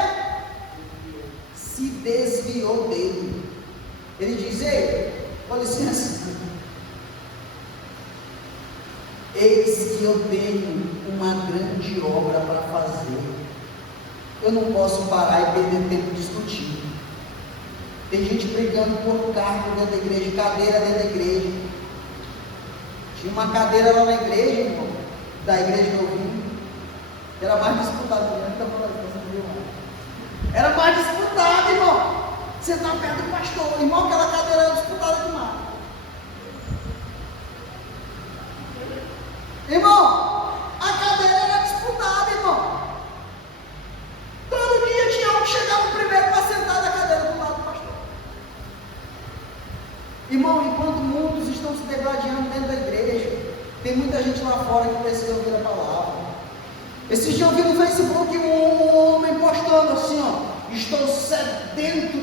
Se desviou dele. Ele diz: ei, com licença, eis que eu tenho uma grande obra para fazer. Eu não posso parar e perder tempo discutindo. Tem gente brigando por cargo dentro da igreja, cadeira dentro da igreja. Tinha uma cadeira lá na igreja, irmão, da igreja do Ovinho, que era mais disputada, era mais disputada, irmão. Você está perto do pastor, irmão, aquela cadeira era disputada demais. Irmão, a cadeira era disputada, irmão. Todo dia tinha um que chegava primeiro para sentar na cadeira do lado do pastor. Irmão, enquanto muitos estão se degradando dentro da igreja, tem muita gente lá fora que precisa ouvir a palavra. Esses dias eu vi no Facebook um homem postando assim, ó: estou sedento,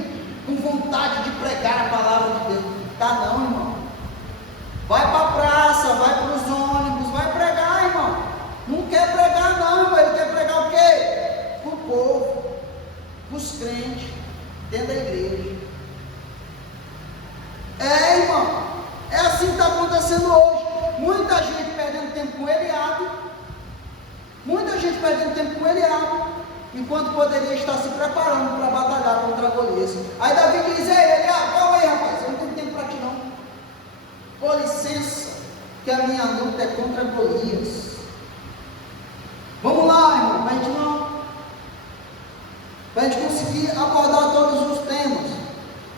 com vontade de pregar a palavra de Deus. Tá não, irmão. Vai para a praça, vai para os ônibus, vai pregar, irmão. Não quer pregar não, irmão. Ele quer pregar o quê? Para o povo, para os crentes, dentro da igreja. É, irmão, é assim que está acontecendo hoje. Muita gente perdendo tempo com Eliabe, muita gente perdendo tempo com Eliabe, enquanto poderia estar se preparando para batalhar contra Golias. Aí Davi diz: ei, Eliabe, calma aí, rapaz, eu não tenho tempo para ti não. Com licença, que a minha luta é contra Golias. Vamos lá, irmão, para a gente conseguir abordar todos os temas.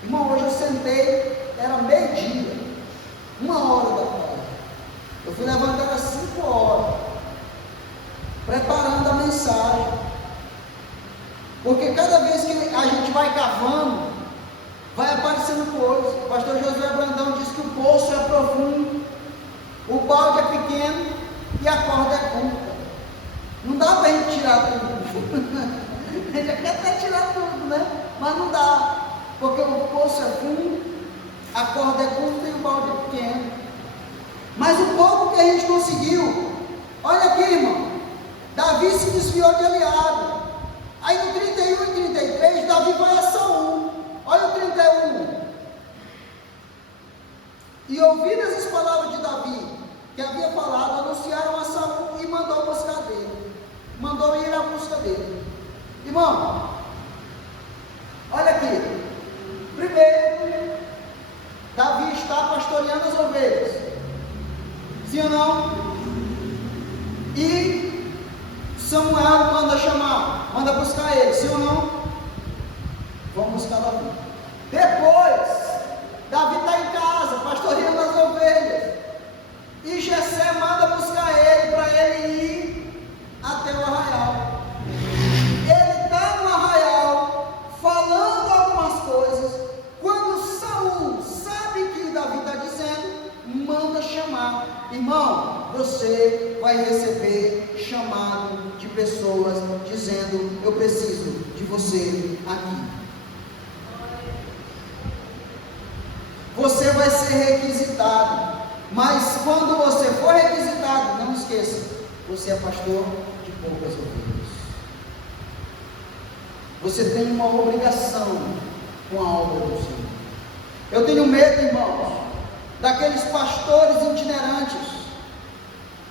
Irmão, hoje eu sentei, era meio-dia, 1h da tarde. Eu fui levantar às 5 horas, preparando a mensagem. Porque cada vez que a gente vai cavando, vai aparecendo coisas. O pastor Josué Brandão disse que o poço é profundo, o balde é pequeno e a corda é curta. Não dá para a gente tirar tudo. A gente quer até tirar tudo, né? Mas não dá. Porque o poço é fundo, a corda é curta e o balde é pequeno. Mas o pouco que a gente conseguiu, olha aqui, irmão, Davi se desviou de Eliabe. Aí no 31 e 33, Davi vai a Saul. Olha o 31. E ouvidas as palavras de Davi, que havia falado, anunciaram a Saul e mandou buscar dele. Mandou ir à busca dele. Irmão, olha aqui. Primeiro, Davi está pastoreando as ovelhas. Sim ou não? E Samuel manda chamar, manda buscar ele, sim ou não? Vamos buscar Davi. Depois, Davi está em casa, pastoreando as ovelhas, e Jessé manda buscar ele, para ele ir até o arraial. Ele está no arraial, falando algumas coisas. Quando Saul sabe o que Davi está dizendo, manda chamar. Irmão, você vai receber chamado de pessoas dizendo: eu preciso de você aqui. Você vai ser requisitado, mas quando você for requisitado, não esqueça, você é pastor de poucas ovelhas. Você tem uma obrigação com a obra do Senhor. Eu tenho medo, irmãos, daqueles pastores itinerantes,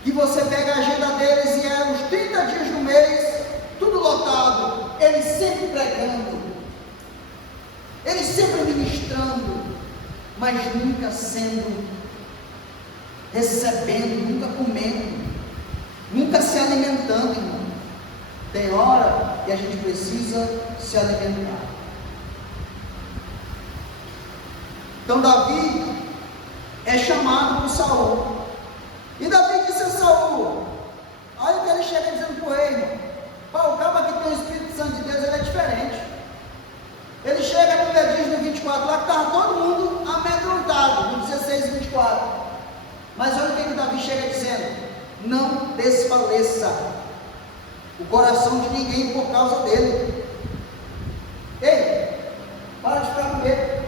que você pega a agenda deles e é os 30 dias do mês, tudo lotado, eles sempre pregando, eles sempre ministrando, mas nunca recebendo, nunca comendo, nunca se alimentando, irmão. Tem hora que a gente precisa se alimentar. Então Davi é chamado por Saul, e Davi disse a Saul, olha o que ele chega dizendo para o rei, irmão. O cara que tem o Espírito Santo de Deus, ele é diferente. Ele chega no Levítico no 24, lá que estava todo mundo amedrontado, no 16 e 24. Mas olha o que Davi chega dizendo: não desfaleça o coração de ninguém por causa dele. Ei, para de ficar com medo.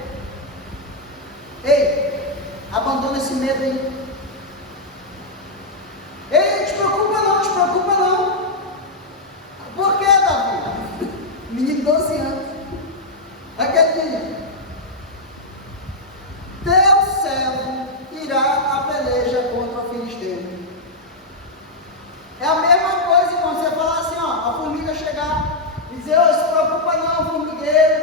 Ei, abandona esse medo aí. Ei, te preocupa não. Por que, Davi? Menino de 12 anos. Aquele dia, teu servo irá à peleja contra o filisteu. É a mesma coisa, irmão, você falar assim, ó, a formiga chegar e dizer: ô, se preocupa não, formigueiro,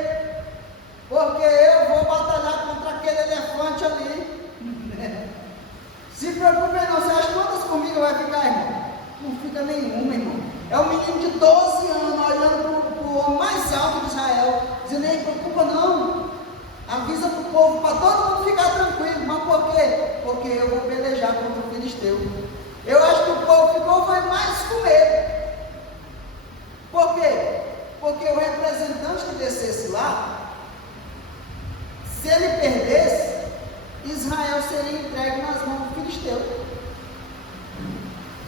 porque eu vou batalhar contra aquele elefante ali. Se preocupe não, você acha quantas formigas vai ficar, irmão? Não fica nenhuma, irmão. É um menino de 12 anos olhando para o homem mais alto de Israel, dizendo: ei, preocupa não, avisa para o povo, para todo mundo ficar tranquilo. Mas por quê? Porque eu vou pelejar contra o filisteu. Eu acho que o povo foi mais com medo. Por quê? Porque o representante que descesse lá, se ele perdesse, Israel seria entregue nas mãos do filisteu.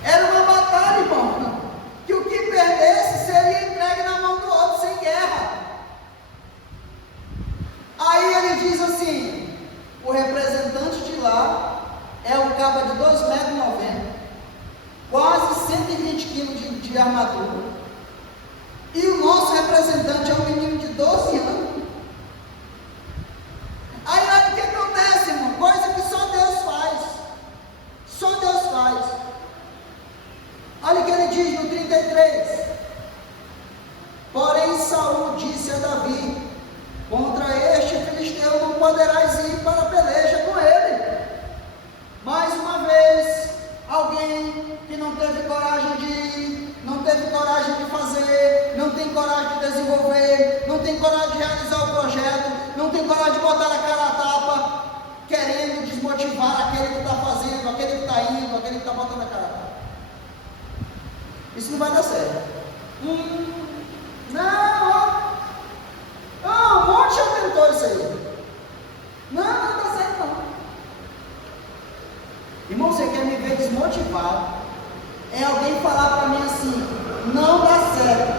Era uma batalha, irmão, que o que perdesse seria entregue na mão do outro, sem guerra. Aí ele diz assim: o representante de lá é um cabo de 2,90 metros, quase 120 quilos de armadura, e o nosso representante é um menino de 12 anos. Aí olha o que acontece, irmão, coisa que só Deus faz. Só Deus faz. Olha o que ele diz no 33. Porém Saul disse a Davi: contra este filisteu não poderás ir para a peleja com ele. Mais uma vez, alguém que não teve coragem de ir, não teve coragem de fazer, não tem coragem de desenvolver, não tem coragem de realizar o projeto, não tem coragem de botar a cara a tapa, querendo desmotivar aquele que está fazendo, aquele que está indo, aquele que está botando a cara a tapa. Isso não vai dar certo. Um monte já tentou isso aí. Não dá certo não. Irmão, você quer me ver desmotivado? É alguém falar para mim assim: não dá certo.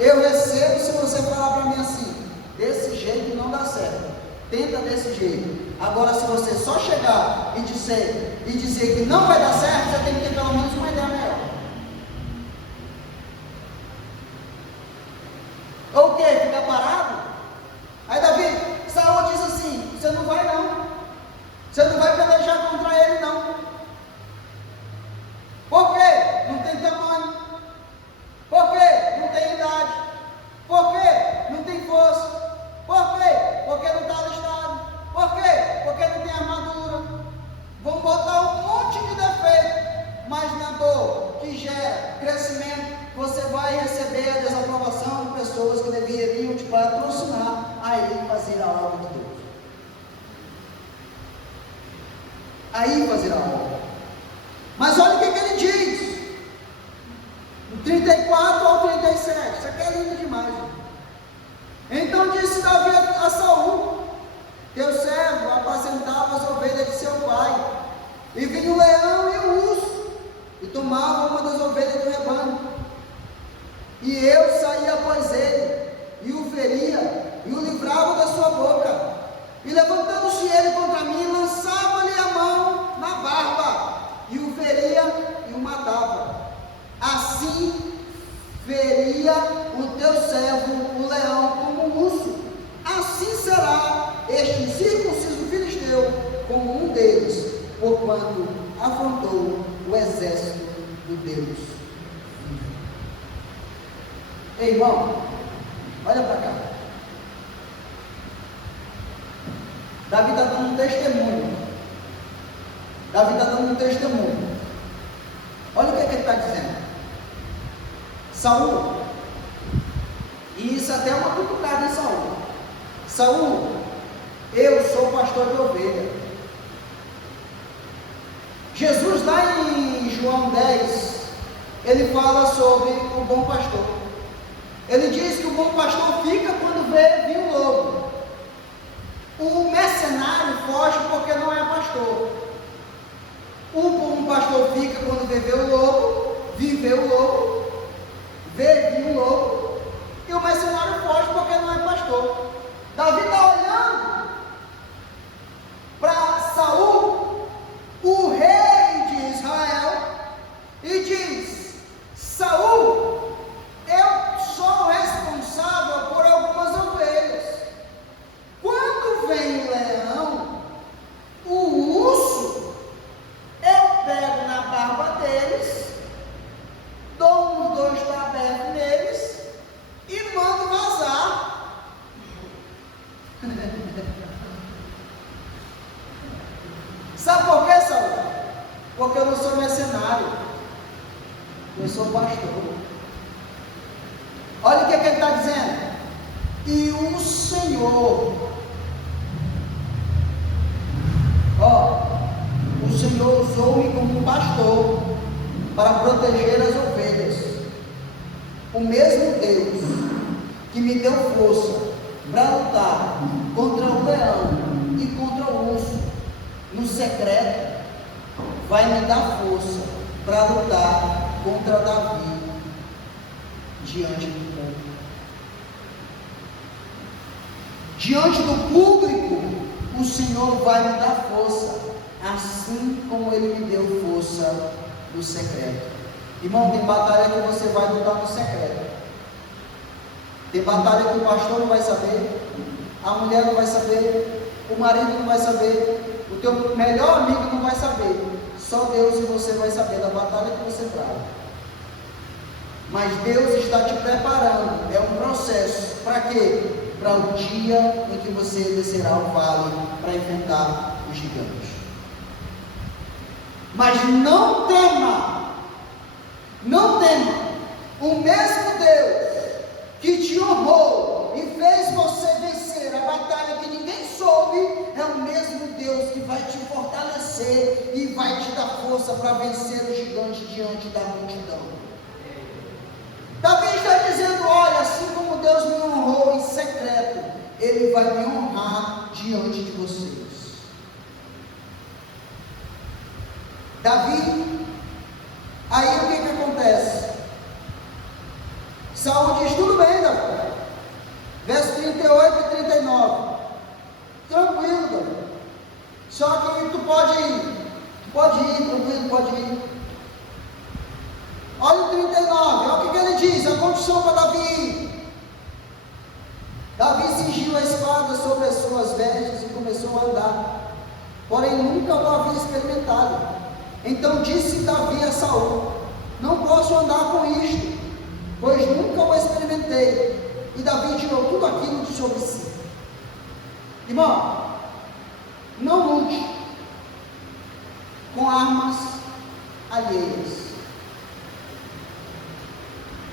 Eu recebo se você falar para mim assim: desse jeito não dá certo. Tenta desse jeito. Agora, se você só chegar e dizer que não vai dar certo, você tem que ter pelo menos uma ideia melhor. Ou o quê? Ficar parado? Aí Davi, Saul diz assim: você não vai não. Você não vai pelejar contra ele não. Por quê? Não tem tamanho. Por quê? Não tem idade. Por quê? Não tem força. Por quê? Porque não está alistado. Por quê? Porque não tem armadura. Vão botar um monte de defeito. vai receber a desaprovação de pessoas que deveriam te patrocinar a ir fazer a obra de Deus. Aí fazer a obra. Mas olha o que ele diz, do 34 ao 37, isso aqui é lindo demais. Então disse Davi a Saul: teu servo apacentava as ovelhas de seu pai, e vinha o leão e o urso, e tomava uma das ovelhas do rebanho, e eu saía após ele, e o feria, e o livrava da sua boca, e levantando-se ele contra mim, lançava-lhe a mão na barba, e o feria e o matava. Assim feria o teu servo, o leão, como o urso. Assim será este incircunciso filisteu como um deles, porquanto afrontou o exército do Deus. Ei, irmão, olha para cá. Davi está dando um testemunho. Davi está dando um testemunho. Olha o que ele está dizendo. Saul, e isso até é uma cutucada em Saul. Saul, eu sou pastor de ovelha. Jesus, lá em João 10, ele fala sobre o bom pastor. Ele diz que o bom pastor fica quando vê vir o lobo. O mercenário foge porque não é pastor. O bom pastor fica quando vê o lobo, vê o lobo, vê vir o lobo, e o mercenário foge porque não é pastor. Davi está olhando para Saul, o rei de Israel, e diz: Saul, eu sou responsável por algumas ovelhas. Quando vem o leão, o urso, eu pego na barba deles, dou uns 2 tabefes neles e mando vazar. Sabe por quê, Saul? Porque eu não sou mercenário, eu sou pastor. Olha o que ele está dizendo. E o Senhor, o Senhor usou-me como pastor para proteger as ovelhas. O mesmo Deus que me deu força para lutar contra o leão e contra o urso no secreto, vai me dar força para lutar contra Davi diante do povo. Diante do público, o Senhor vai me dar força, assim como Ele me deu força no secreto. Irmão, tem batalha que você vai lutar no secreto. Tem batalha que o pastor não vai saber, a mulher não vai saber, o marido não vai saber, o teu melhor amigo não vai saber. Só Deus e você vai saber da batalha que você trava. Mas Deus está te preparando, é um processo. Para quê? Para o dia em que você descerá o vale para enfrentar os gigantes. Mas não tema, não tema, o mesmo Deus que te honrou e fez você vencer a batalha que ninguém soube, é o mesmo Deus que vai te fortalecer e vai te dar força para vencer o gigante diante da multidão. Davi está dizendo: olha, assim como Deus me honrou em secreto, Ele vai me honrar diante de vocês. Davi, aí o que acontece? Saul diz: tudo bem, Davi. Verso 38 e 39. Tranquilo, Davi. Só que tu pode ir. Tranquilo, pode ir. Olha o 39, olha o que ele diz, a condição para Davi. Davi cingiu a espada sobre as suas vestes e começou a andar, porém nunca o havia experimentado. Então disse Davi a Saul: não posso andar com isto, pois nunca o experimentei. E Davi tirou tudo aquilo de sobre si. Irmão, não lute com armas alheias.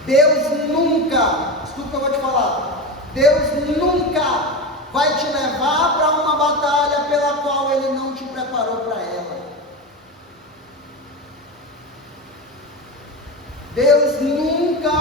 Deus nunca, escuta o que eu vou te falar, Deus nunca vai te levar para uma batalha pela qual Ele não te preparou para ela. Deus nunca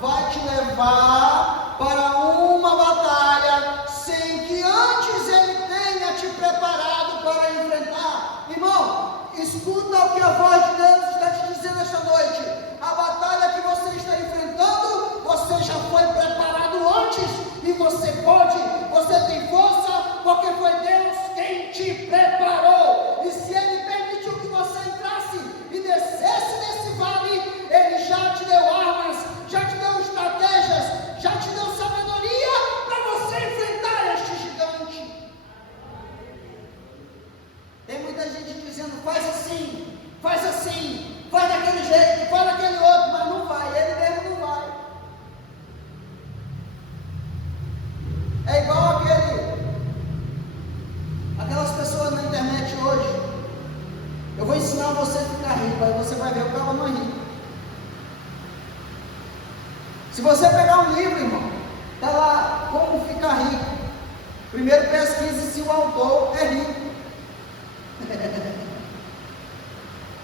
vai te levar para uma batalha sem que antes Ele tenha te preparado para enfrentar. Irmão, escuta o que a voz de Deus está te dizendo esta noite. A batalha que você está enfrentando, você já foi preparado antes, e você pode, você tem força, porque foi Deus quem te preparou. E se Ele permitiu que você entrasse e descesse nesse vale, Ele já te deu armas, já te deu estratégias, já te deu sabedoria para você enfrentar este gigante. Tem muita gente dizendo, faz assim, faz daquele jeito, faz daquele outro, mas não vai, Ele mesmo não vai. É igual aquelas pessoas na internet hoje. Eu vou ensinar você a ficar rico, aí você vai ver o cara não é rico. Se você pegar um livro, irmão, está lá, como ficar rico. Primeiro pesquise se o autor é rico.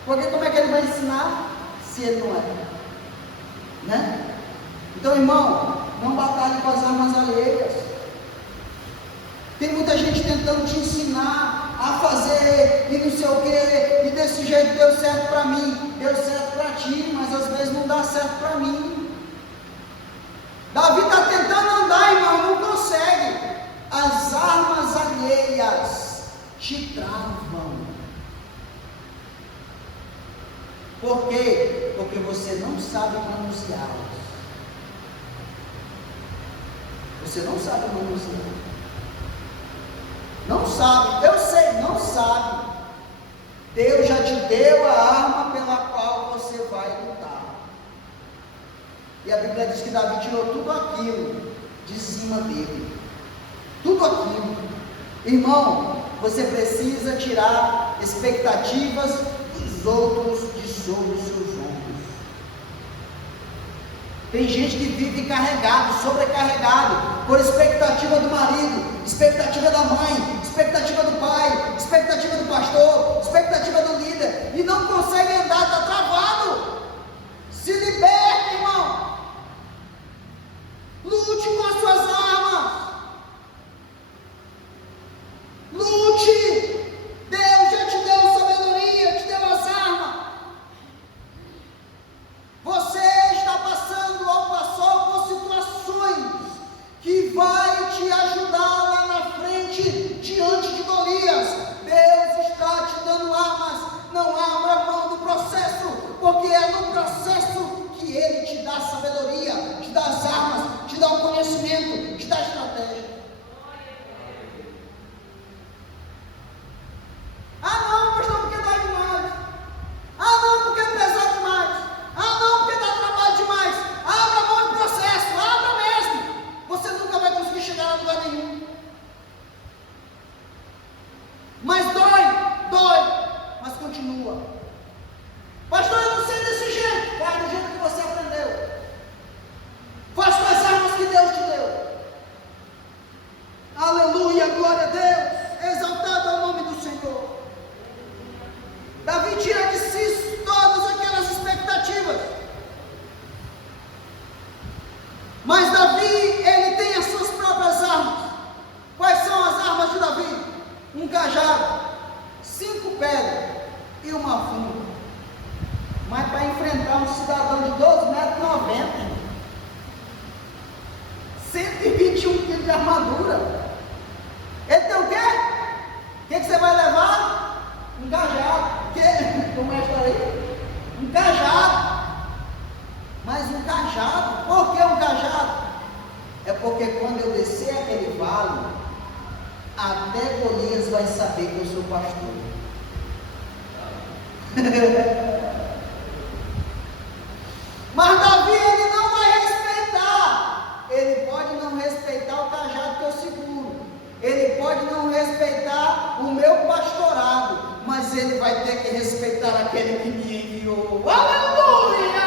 Porque como é que ele vai ensinar se ele não é? Né? Então, irmão, não batalhe com as armas alheias. Tem muita gente tentando te ensinar a fazer e não sei o que, e desse jeito deu certo para mim, deu certo para ti, mas às vezes não dá certo para mim. Davi está tentando andar, irmão, não consegue. As armas alheias te travam. Por quê? Porque você não sabe manuseá-las. Você não sabe manuseá. Não sabe, eu sei, não sabe. Deus já te deu a arma pela qual você vai lutar. E a Bíblia diz que Davi tirou tudo aquilo de cima dele. Tudo aquilo. Irmão, você precisa tirar expectativas dos outros de sobre os seus ombros. Tem gente que vive carregado, sobrecarregado, por expectativa do marido, expectativa da mãe, expectativa do pai, expectativa do pastor, expectativa do líder, e não consegue andar, está travado. Se liberte, irmão. Lute com as suas armas. Lute. Deus já te deu sabedoria, te deu as armas. Você está passando ou passou por situações que vai te ajudar lá na frente, diante de Golias. Deus está te dando armas. Não abra mão do processo, porque é no processo que Ele te dá sabedoria, te dá as armas, te dá o conhecimento, te dá a estratégia. Ah não, pastor, porque dói demais. Ah não, porque é pesado demais. Ah não, porque dá trabalho demais. Abra mão do processo, abra mesmo. Você nunca vai conseguir chegar a lugar nenhum. Mas dói, mas continua. Pastor, eu não sei desse jeito. Faz do jeito que você aprendeu. Faz com as armas que Deus te deu. Aleluia, glória a Deus. Exaltado é o nome do Senhor. Davi tira de si todas aquelas expectativas. Mas Davi, ele tem as suas próprias armas. Quais são as armas de Davi? Um cajado, 5 pedras e uma funda. Mas para enfrentar um cidadão de 12,90 m, 121 kg de armadura, ele tem o quê? O que você vai levar? Um cajado. Como é a história aí? Um cajado. Mas um cajado, por que um cajado? É porque quando eu descer aquele vale, até Golias vai saber que eu sou pastor. Mas Davi, ele não vai respeitar. Ele pode não respeitar o cajado que eu seguro. Ele pode não respeitar o meu pastorado. Mas ele vai ter que respeitar aquele que me enviou. Aleluia!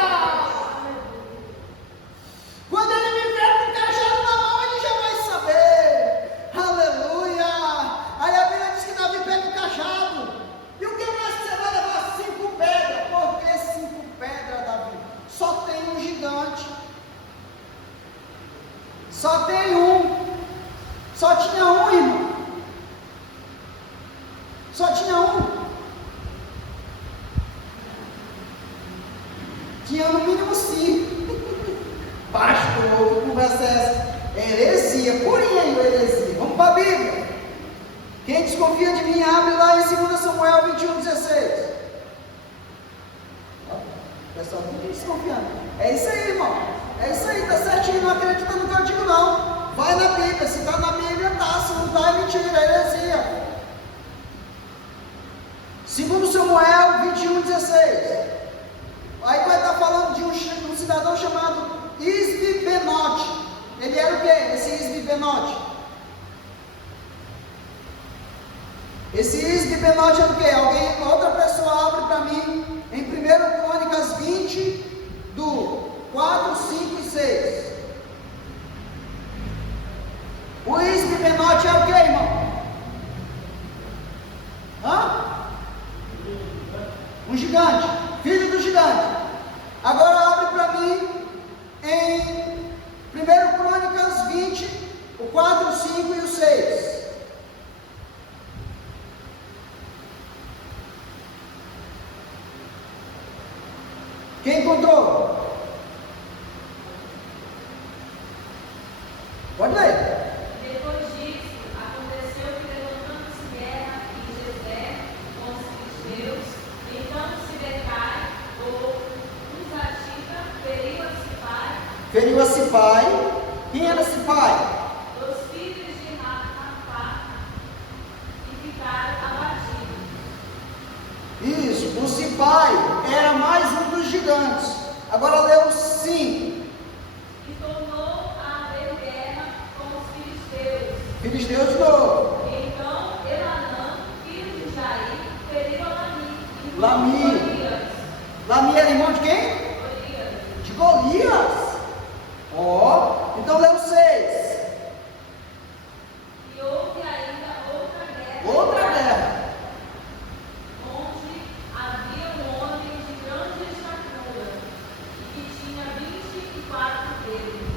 tem um. Só tinha um, irmão. Só tinha um. Tinha no mínimo 5. Pastor, que conversa é essa? É heresia, purinha aí, heresia. Vamos para a Bíblia. Quem desconfia de mim, abre lá em 2 Samuel 21:16. O pessoal não está desconfiando. É isso aí, irmão. É isso aí, está certinho. Não acredita no que eu digo, não. Vai na Bíblia. Se está na Bíblia, tá. Se não está, é mentira, é heresia. 2 Samuel 21:16. Aí vai estar falando de um cidadão chamado Isbi-Benote. Ele era o quê? Esse Isbi-Benote? Esse Isbi-Benote era o quê? Outra pessoa abre para mim em 1 Crônicas 20, do 4, 5 e 6. O Isbi-Benote é o quê, irmão? Um gigante, filho do gigante. Agora abre para mim em 1 Crônicas 20, o 4, o 5 e o 6. Quem encontrou? Pode ler. Depois disso, aconteceu que levantando-se guerra em Jezé com os filisteus, então Sibekai, ou Uzatica, feriu a Sipai. Quem era Sipai? Os filhos de Rapá, e ficaram abatidos. Isso, o Sipai era mais um dos gigantes. Agora leu 5. E tornou a haver guerra com os filisteus. Filisteus de novo. Então Elanã, filho de Jair, feriu a Lami. Golias. Lami era irmão de quem? Golias. De Golias. Então leu 6. E houve ainda outra guerra. Outra guerra. Onde havia um homem de grande estatura, que tinha 24 dedos,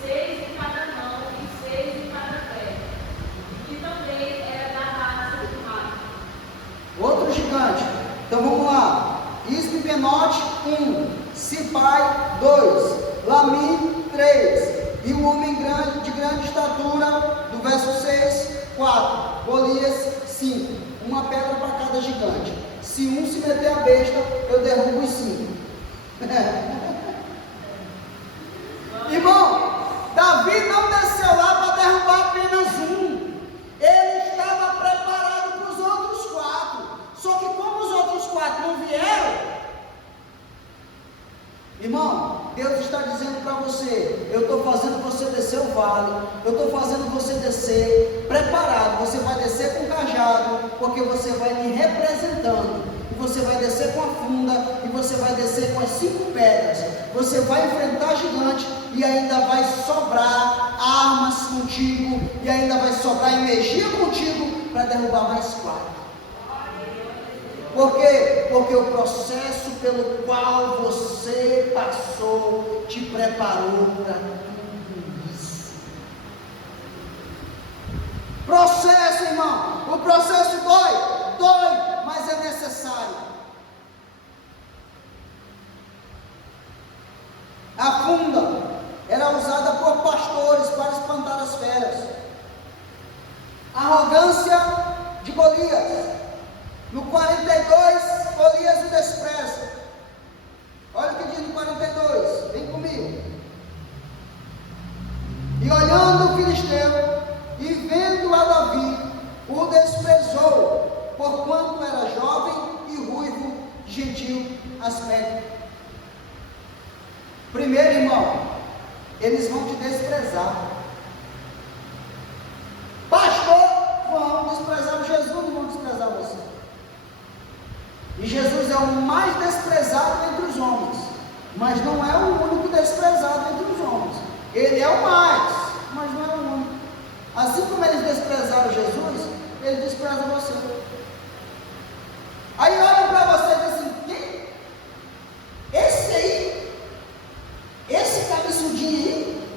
6 em cada mão e 6 em cada pé, e que também era da raça de Rafa. Outro gigante. Então vamos lá. Isbi-Benote 1. Sipai 2. Lami 3. E o homem grande, de grande estatura, do verso 6, 4. Golias 5. Uma pedra para cada gigante. Se um se meter a besta, eu derrubo os 5. Irmão, Davi não desceu lá para derrubar apenas um. Ele estava preparado para os outros 4. Só que como os outros 4 não vieram, irmão, Deus está dizendo para você: eu estou fazendo você descer o vale, eu estou fazendo você descer preparado. Você vai descer com cajado, porque você vai me representando. E você vai descer com a funda, e você vai descer com as 5 pedras. Você vai enfrentar gigante, e ainda vai sobrar armas contigo, e ainda vai sobrar energia contigo para derrubar mais 4. Por quê? Porque o processo pelo qual você passou te preparou para tudo isso. Processo, irmão. O processo dói, mas é necessário. A funda era usada por pastores para espantar as feras. A arrogância de Golias. No 42, Golias o despreza. Olha o que diz no 42, vem comigo. E olhando o filisteu, e vendo a Davi, o desprezou, porquanto era jovem e ruivo, gentil aspecto. Primeiro, irmão, eles vão te desprezar. Pastor, vão desprezar Jesus, não vão desprezar você. E Jesus é o mais desprezado entre os homens, mas não é o único desprezado entre os homens. Ele é o mais, mas não é o único. Assim como eles desprezaram Jesus, ele despreza você. Aí olham para você e dizem assim: quem? Esse aí? Esse cabeçudinho aí?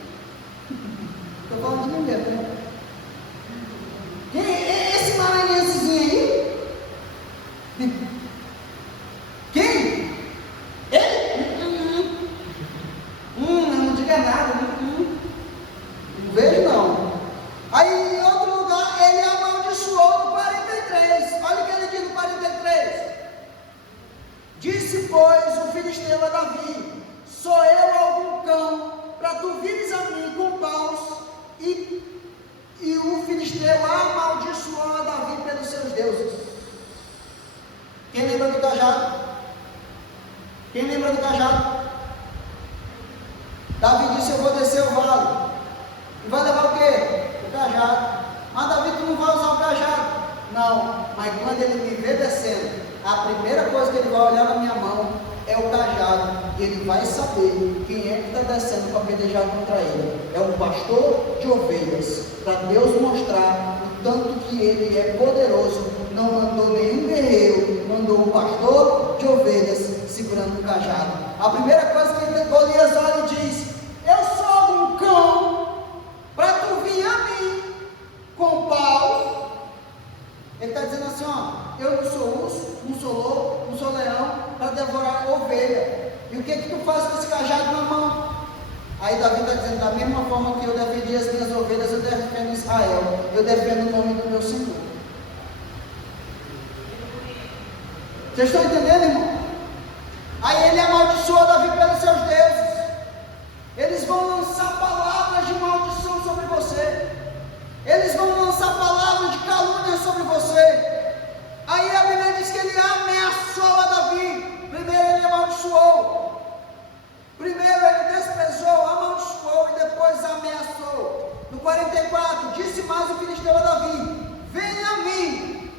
tu vires a mim com paus, e o filisteu amaldiçoou a Davi pelos seus deuses. Quem lembra do cajado? Quem lembra do cajado? Davi disse: eu vou descer o vale. E vai levar o quê? O cajado. Mas Davi, tu não vai usar o cajado? Não, mas quando ele me vê descendo, a primeira coisa que ele vai olhar na minha mão é o cajado, e ele vai saber quem é que está descendo para pelejar contra ele. É um pastor de ovelhas, para Deus mostrar o tanto que ele é poderoso. Não mandou nenhum guerreiro, mandou um pastor de ovelhas segurando o cajado. A primeira coisa que Golias olha e diz: eu sou um cão para tu vir a mim com pau. Ele está dizendo assim: ó, eu não sou urso, não sou lobo, não sou leão para devorar ovelha. E o que tu faz com esse cajado na mão? Aí Davi está dizendo: da mesma forma que eu defendi as minhas ovelhas, eu defendo Israel, eu defendo o nome do meu Senhor. Vocês estão entendendo, irmão? Aí ele amaldiçoou Davi pelos seus deuses. Eles vão lançar palavras de maldição sobre você. Eles vão lançar palavras de calúnia sobre você. Aí a Bíblia diz que ele ameaçou a Davi. Primeiro ele amaldiçoou. Primeiro ele desprezou, amaldiçoou e depois ameaçou. No 44, disse mais o filisteu a Davi: venha a mim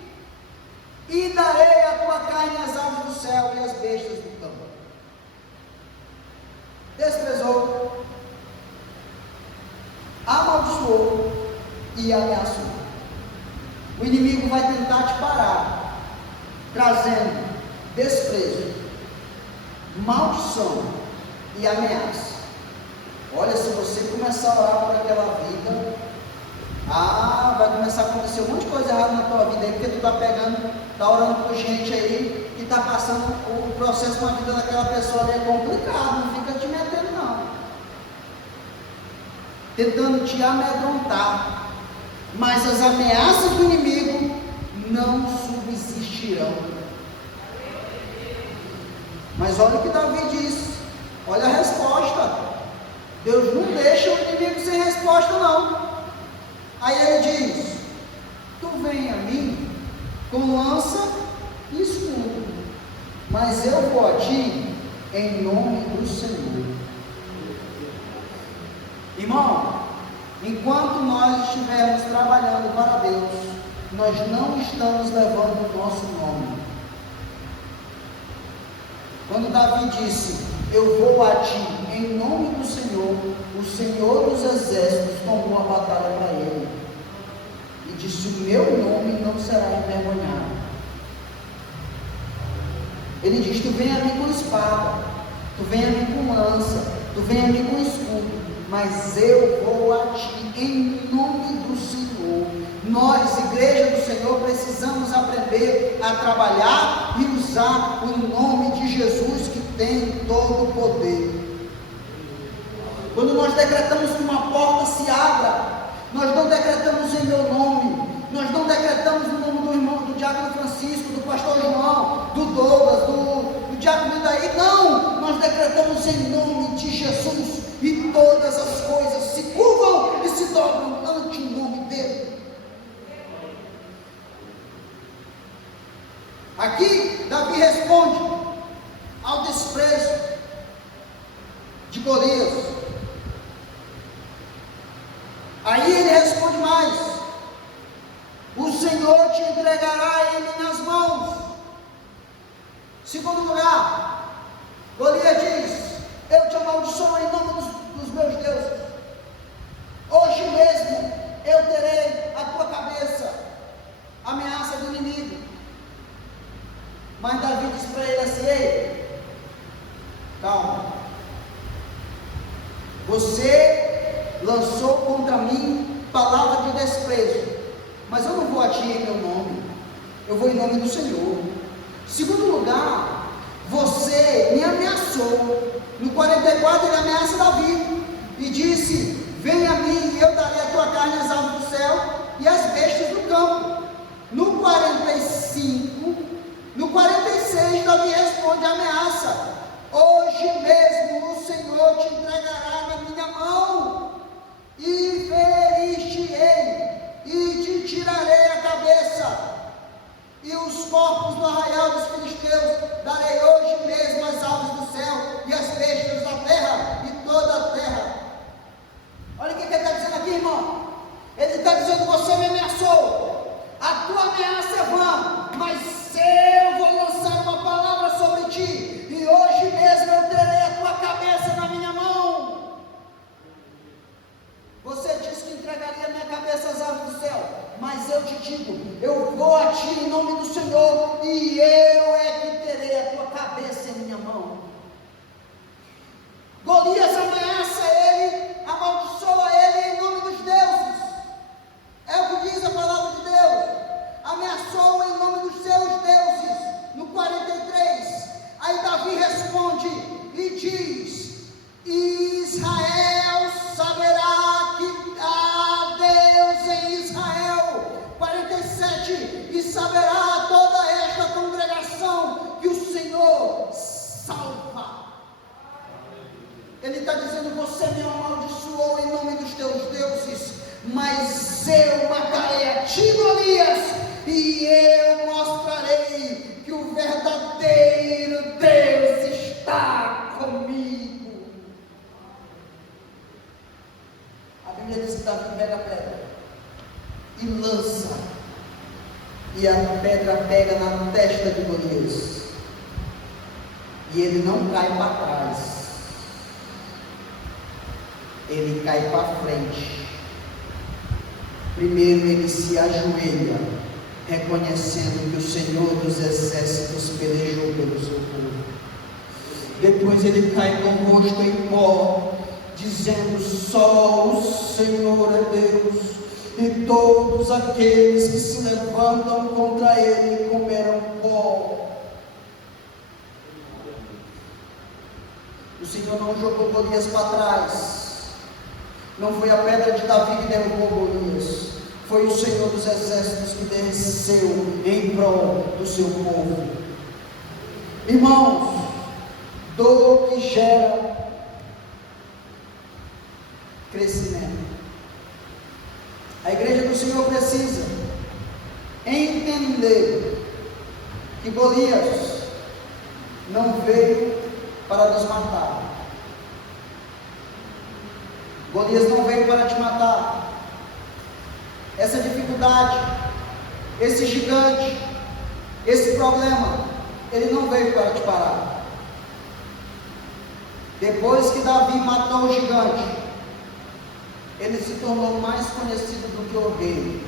e darei a tua carne às aves do céu e às bestas do campo. Desprezou, amaldiçoou e ameaçou. O inimigo vai tentar te parar, trazendo desprezo, maldição e ameaça. Olha, se você começar a orar por aquela vida, vai começar a acontecer um monte de coisa errada na tua vida aí, porque tu está orando por gente aí que está passando o processo na vida daquela pessoa ali. É complicado, não fica te metendo não, tentando te amedrontar, mas as ameaças do inimigo não subsistirão. Mas olha o que Davi diz, olha a resposta. Deus não deixa o inimigo sem resposta não. Aí ele diz: tu vem a mim com lança e escudo, mas eu vou a ti em nome do Senhor. Irmão, enquanto nós estivermos trabalhando para Deus, nós não estamos levando o nosso nome. Quando Davi disse: eu vou a ti em nome do Senhor, o Senhor dos exércitos tomou a batalha para ele e disse: o meu nome não será envergonhado. Ele diz: tu vem a mim com espada, tu vem a mim com lança, tu vem a mim com escudo, mas eu vou a ti em nome do Senhor. Nós, igreja do Senhor, precisamos aprender a trabalhar e usar o nome de Jesus, que tem todo o poder. Quando nós decretamos que uma porta se abra, nós não decretamos em meu nome, nós não decretamos no nome do irmão, do diácono Francisco, do pastor João, do Douglas, do diácono Daí, não, nós decretamos em nome de Jesus, e todas as coisas se curvam e se dobram ante o nome dele. Aqui Davi responde ao desprezo de Golias. Aí ele responde mais: o Senhor te entregará ele nas mãos. Segundo lugar, Golias diz: eu te amaldiçoo em nome dos meus deuses. Hoje mesmo eu terei a tua cabeça. Ameaça do inimigo. Mas Davi diz para ele assim: ei, calma, você lançou contra mim palavra de desprezo, mas eu não vou a ti em meu nome, eu vou em nome do Senhor. Segundo lugar, você me ameaçou. No 44 ele ameaça Davi e disse: vem a mim e eu darei a tua carne às aves do céu e às bestas do campo. No 46 Davi responde a ameaça: hoje mesmo o Senhor te entregará na minha mão. Ele está dizendo: você me amaldiçoou em nome dos teus deuses, mas eu matarei a ti, Golias, e eu mostrarei que o verdadeiro Deus está comigo. A Bíblia diz que Davi pega a pedra e lança, e a pedra pega na testa de Golias, e ele não cai para trás, ele cai para frente. Primeiro ele se ajoelha, reconhecendo que o Senhor dos exércitos pelejou pelo seu povo. Depois ele cai com o rosto em pó, dizendo: só o Senhor é Deus, e todos aqueles que se levantam contra ele comerão pó. O Senhor não jogou Golias para trás. Não foi a pedra de Davi que derrubou Golias, foi o Senhor dos exércitos que desceu em prol do seu povo. Irmãos, dor que gera crescimento. A igreja do Senhor precisa entender que Golias não veio para nos matar. Golias não veio para te matar. Essa dificuldade, esse gigante, esse problema, ele não veio para te parar. Depois que Davi matou o gigante, ele se tornou mais conhecido do que o rei.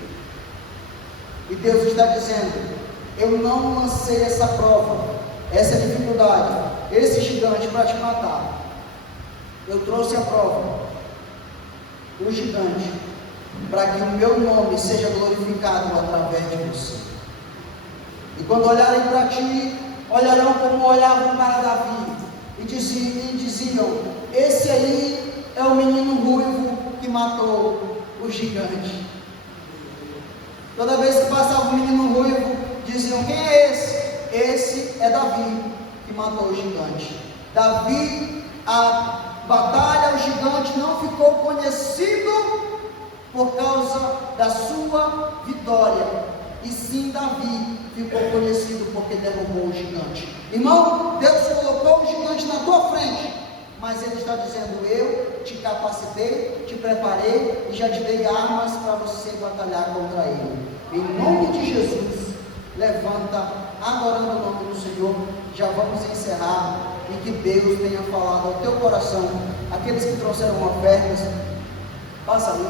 E Deus está dizendo: eu não lancei essa prova, essa dificuldade, esse gigante para te matar. Eu trouxe a prova, o gigante, para que o meu nome seja glorificado através de você. E quando olharem para ti, olharão como olhavam para Davi, e diziam: esse aí é o menino ruivo que matou o gigante. Toda vez que passava o menino ruivo, diziam: quem é esse? Esse é Davi, que matou o gigante. Davi, a batalha, o gigante não ficou conhecido por causa da sua vitória, e sim Davi ficou conhecido porque derrubou o gigante. Irmão, Deus colocou o gigante na tua frente, mas Ele está dizendo: eu te capacitei, te preparei e já te dei armas para você batalhar contra ele. Em nome de Jesus, levanta, adorando o nome do Senhor. Já vamos encerrar, e que Deus tenha falado ao teu coração. Aqueles que trouxeram ofertas, passa ali,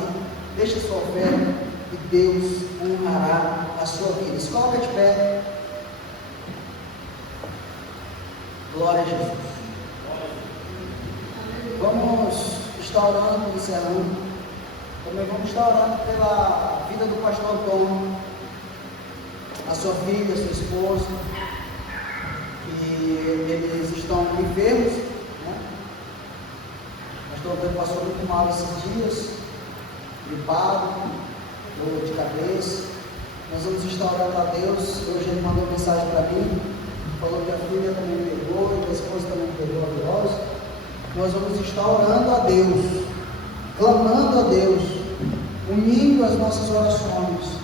deixa sua oferta, e Deus honrará a sua vida. Se coloca de pé. Glória a Jesus. Vamos estar orando, encerrando. Também vamos estar orando pela vida do pastor Antônio, a sua filha, a sua esposa, e eles estão enfermos, né? O pastor Antônio passou muito mal esses dias, gripado, dor de cabeça. Nós vamos estar orando a Deus. Hoje ele mandou mensagem para mim, falou que a filha também pegou, e que a esposa também pegou a virose. Nós vamos estar orando a Deus, clamando a Deus, unindo as nossas orações,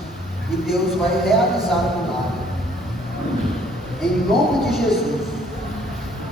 e Deus vai realizar o milagre. Em nome de Jesus.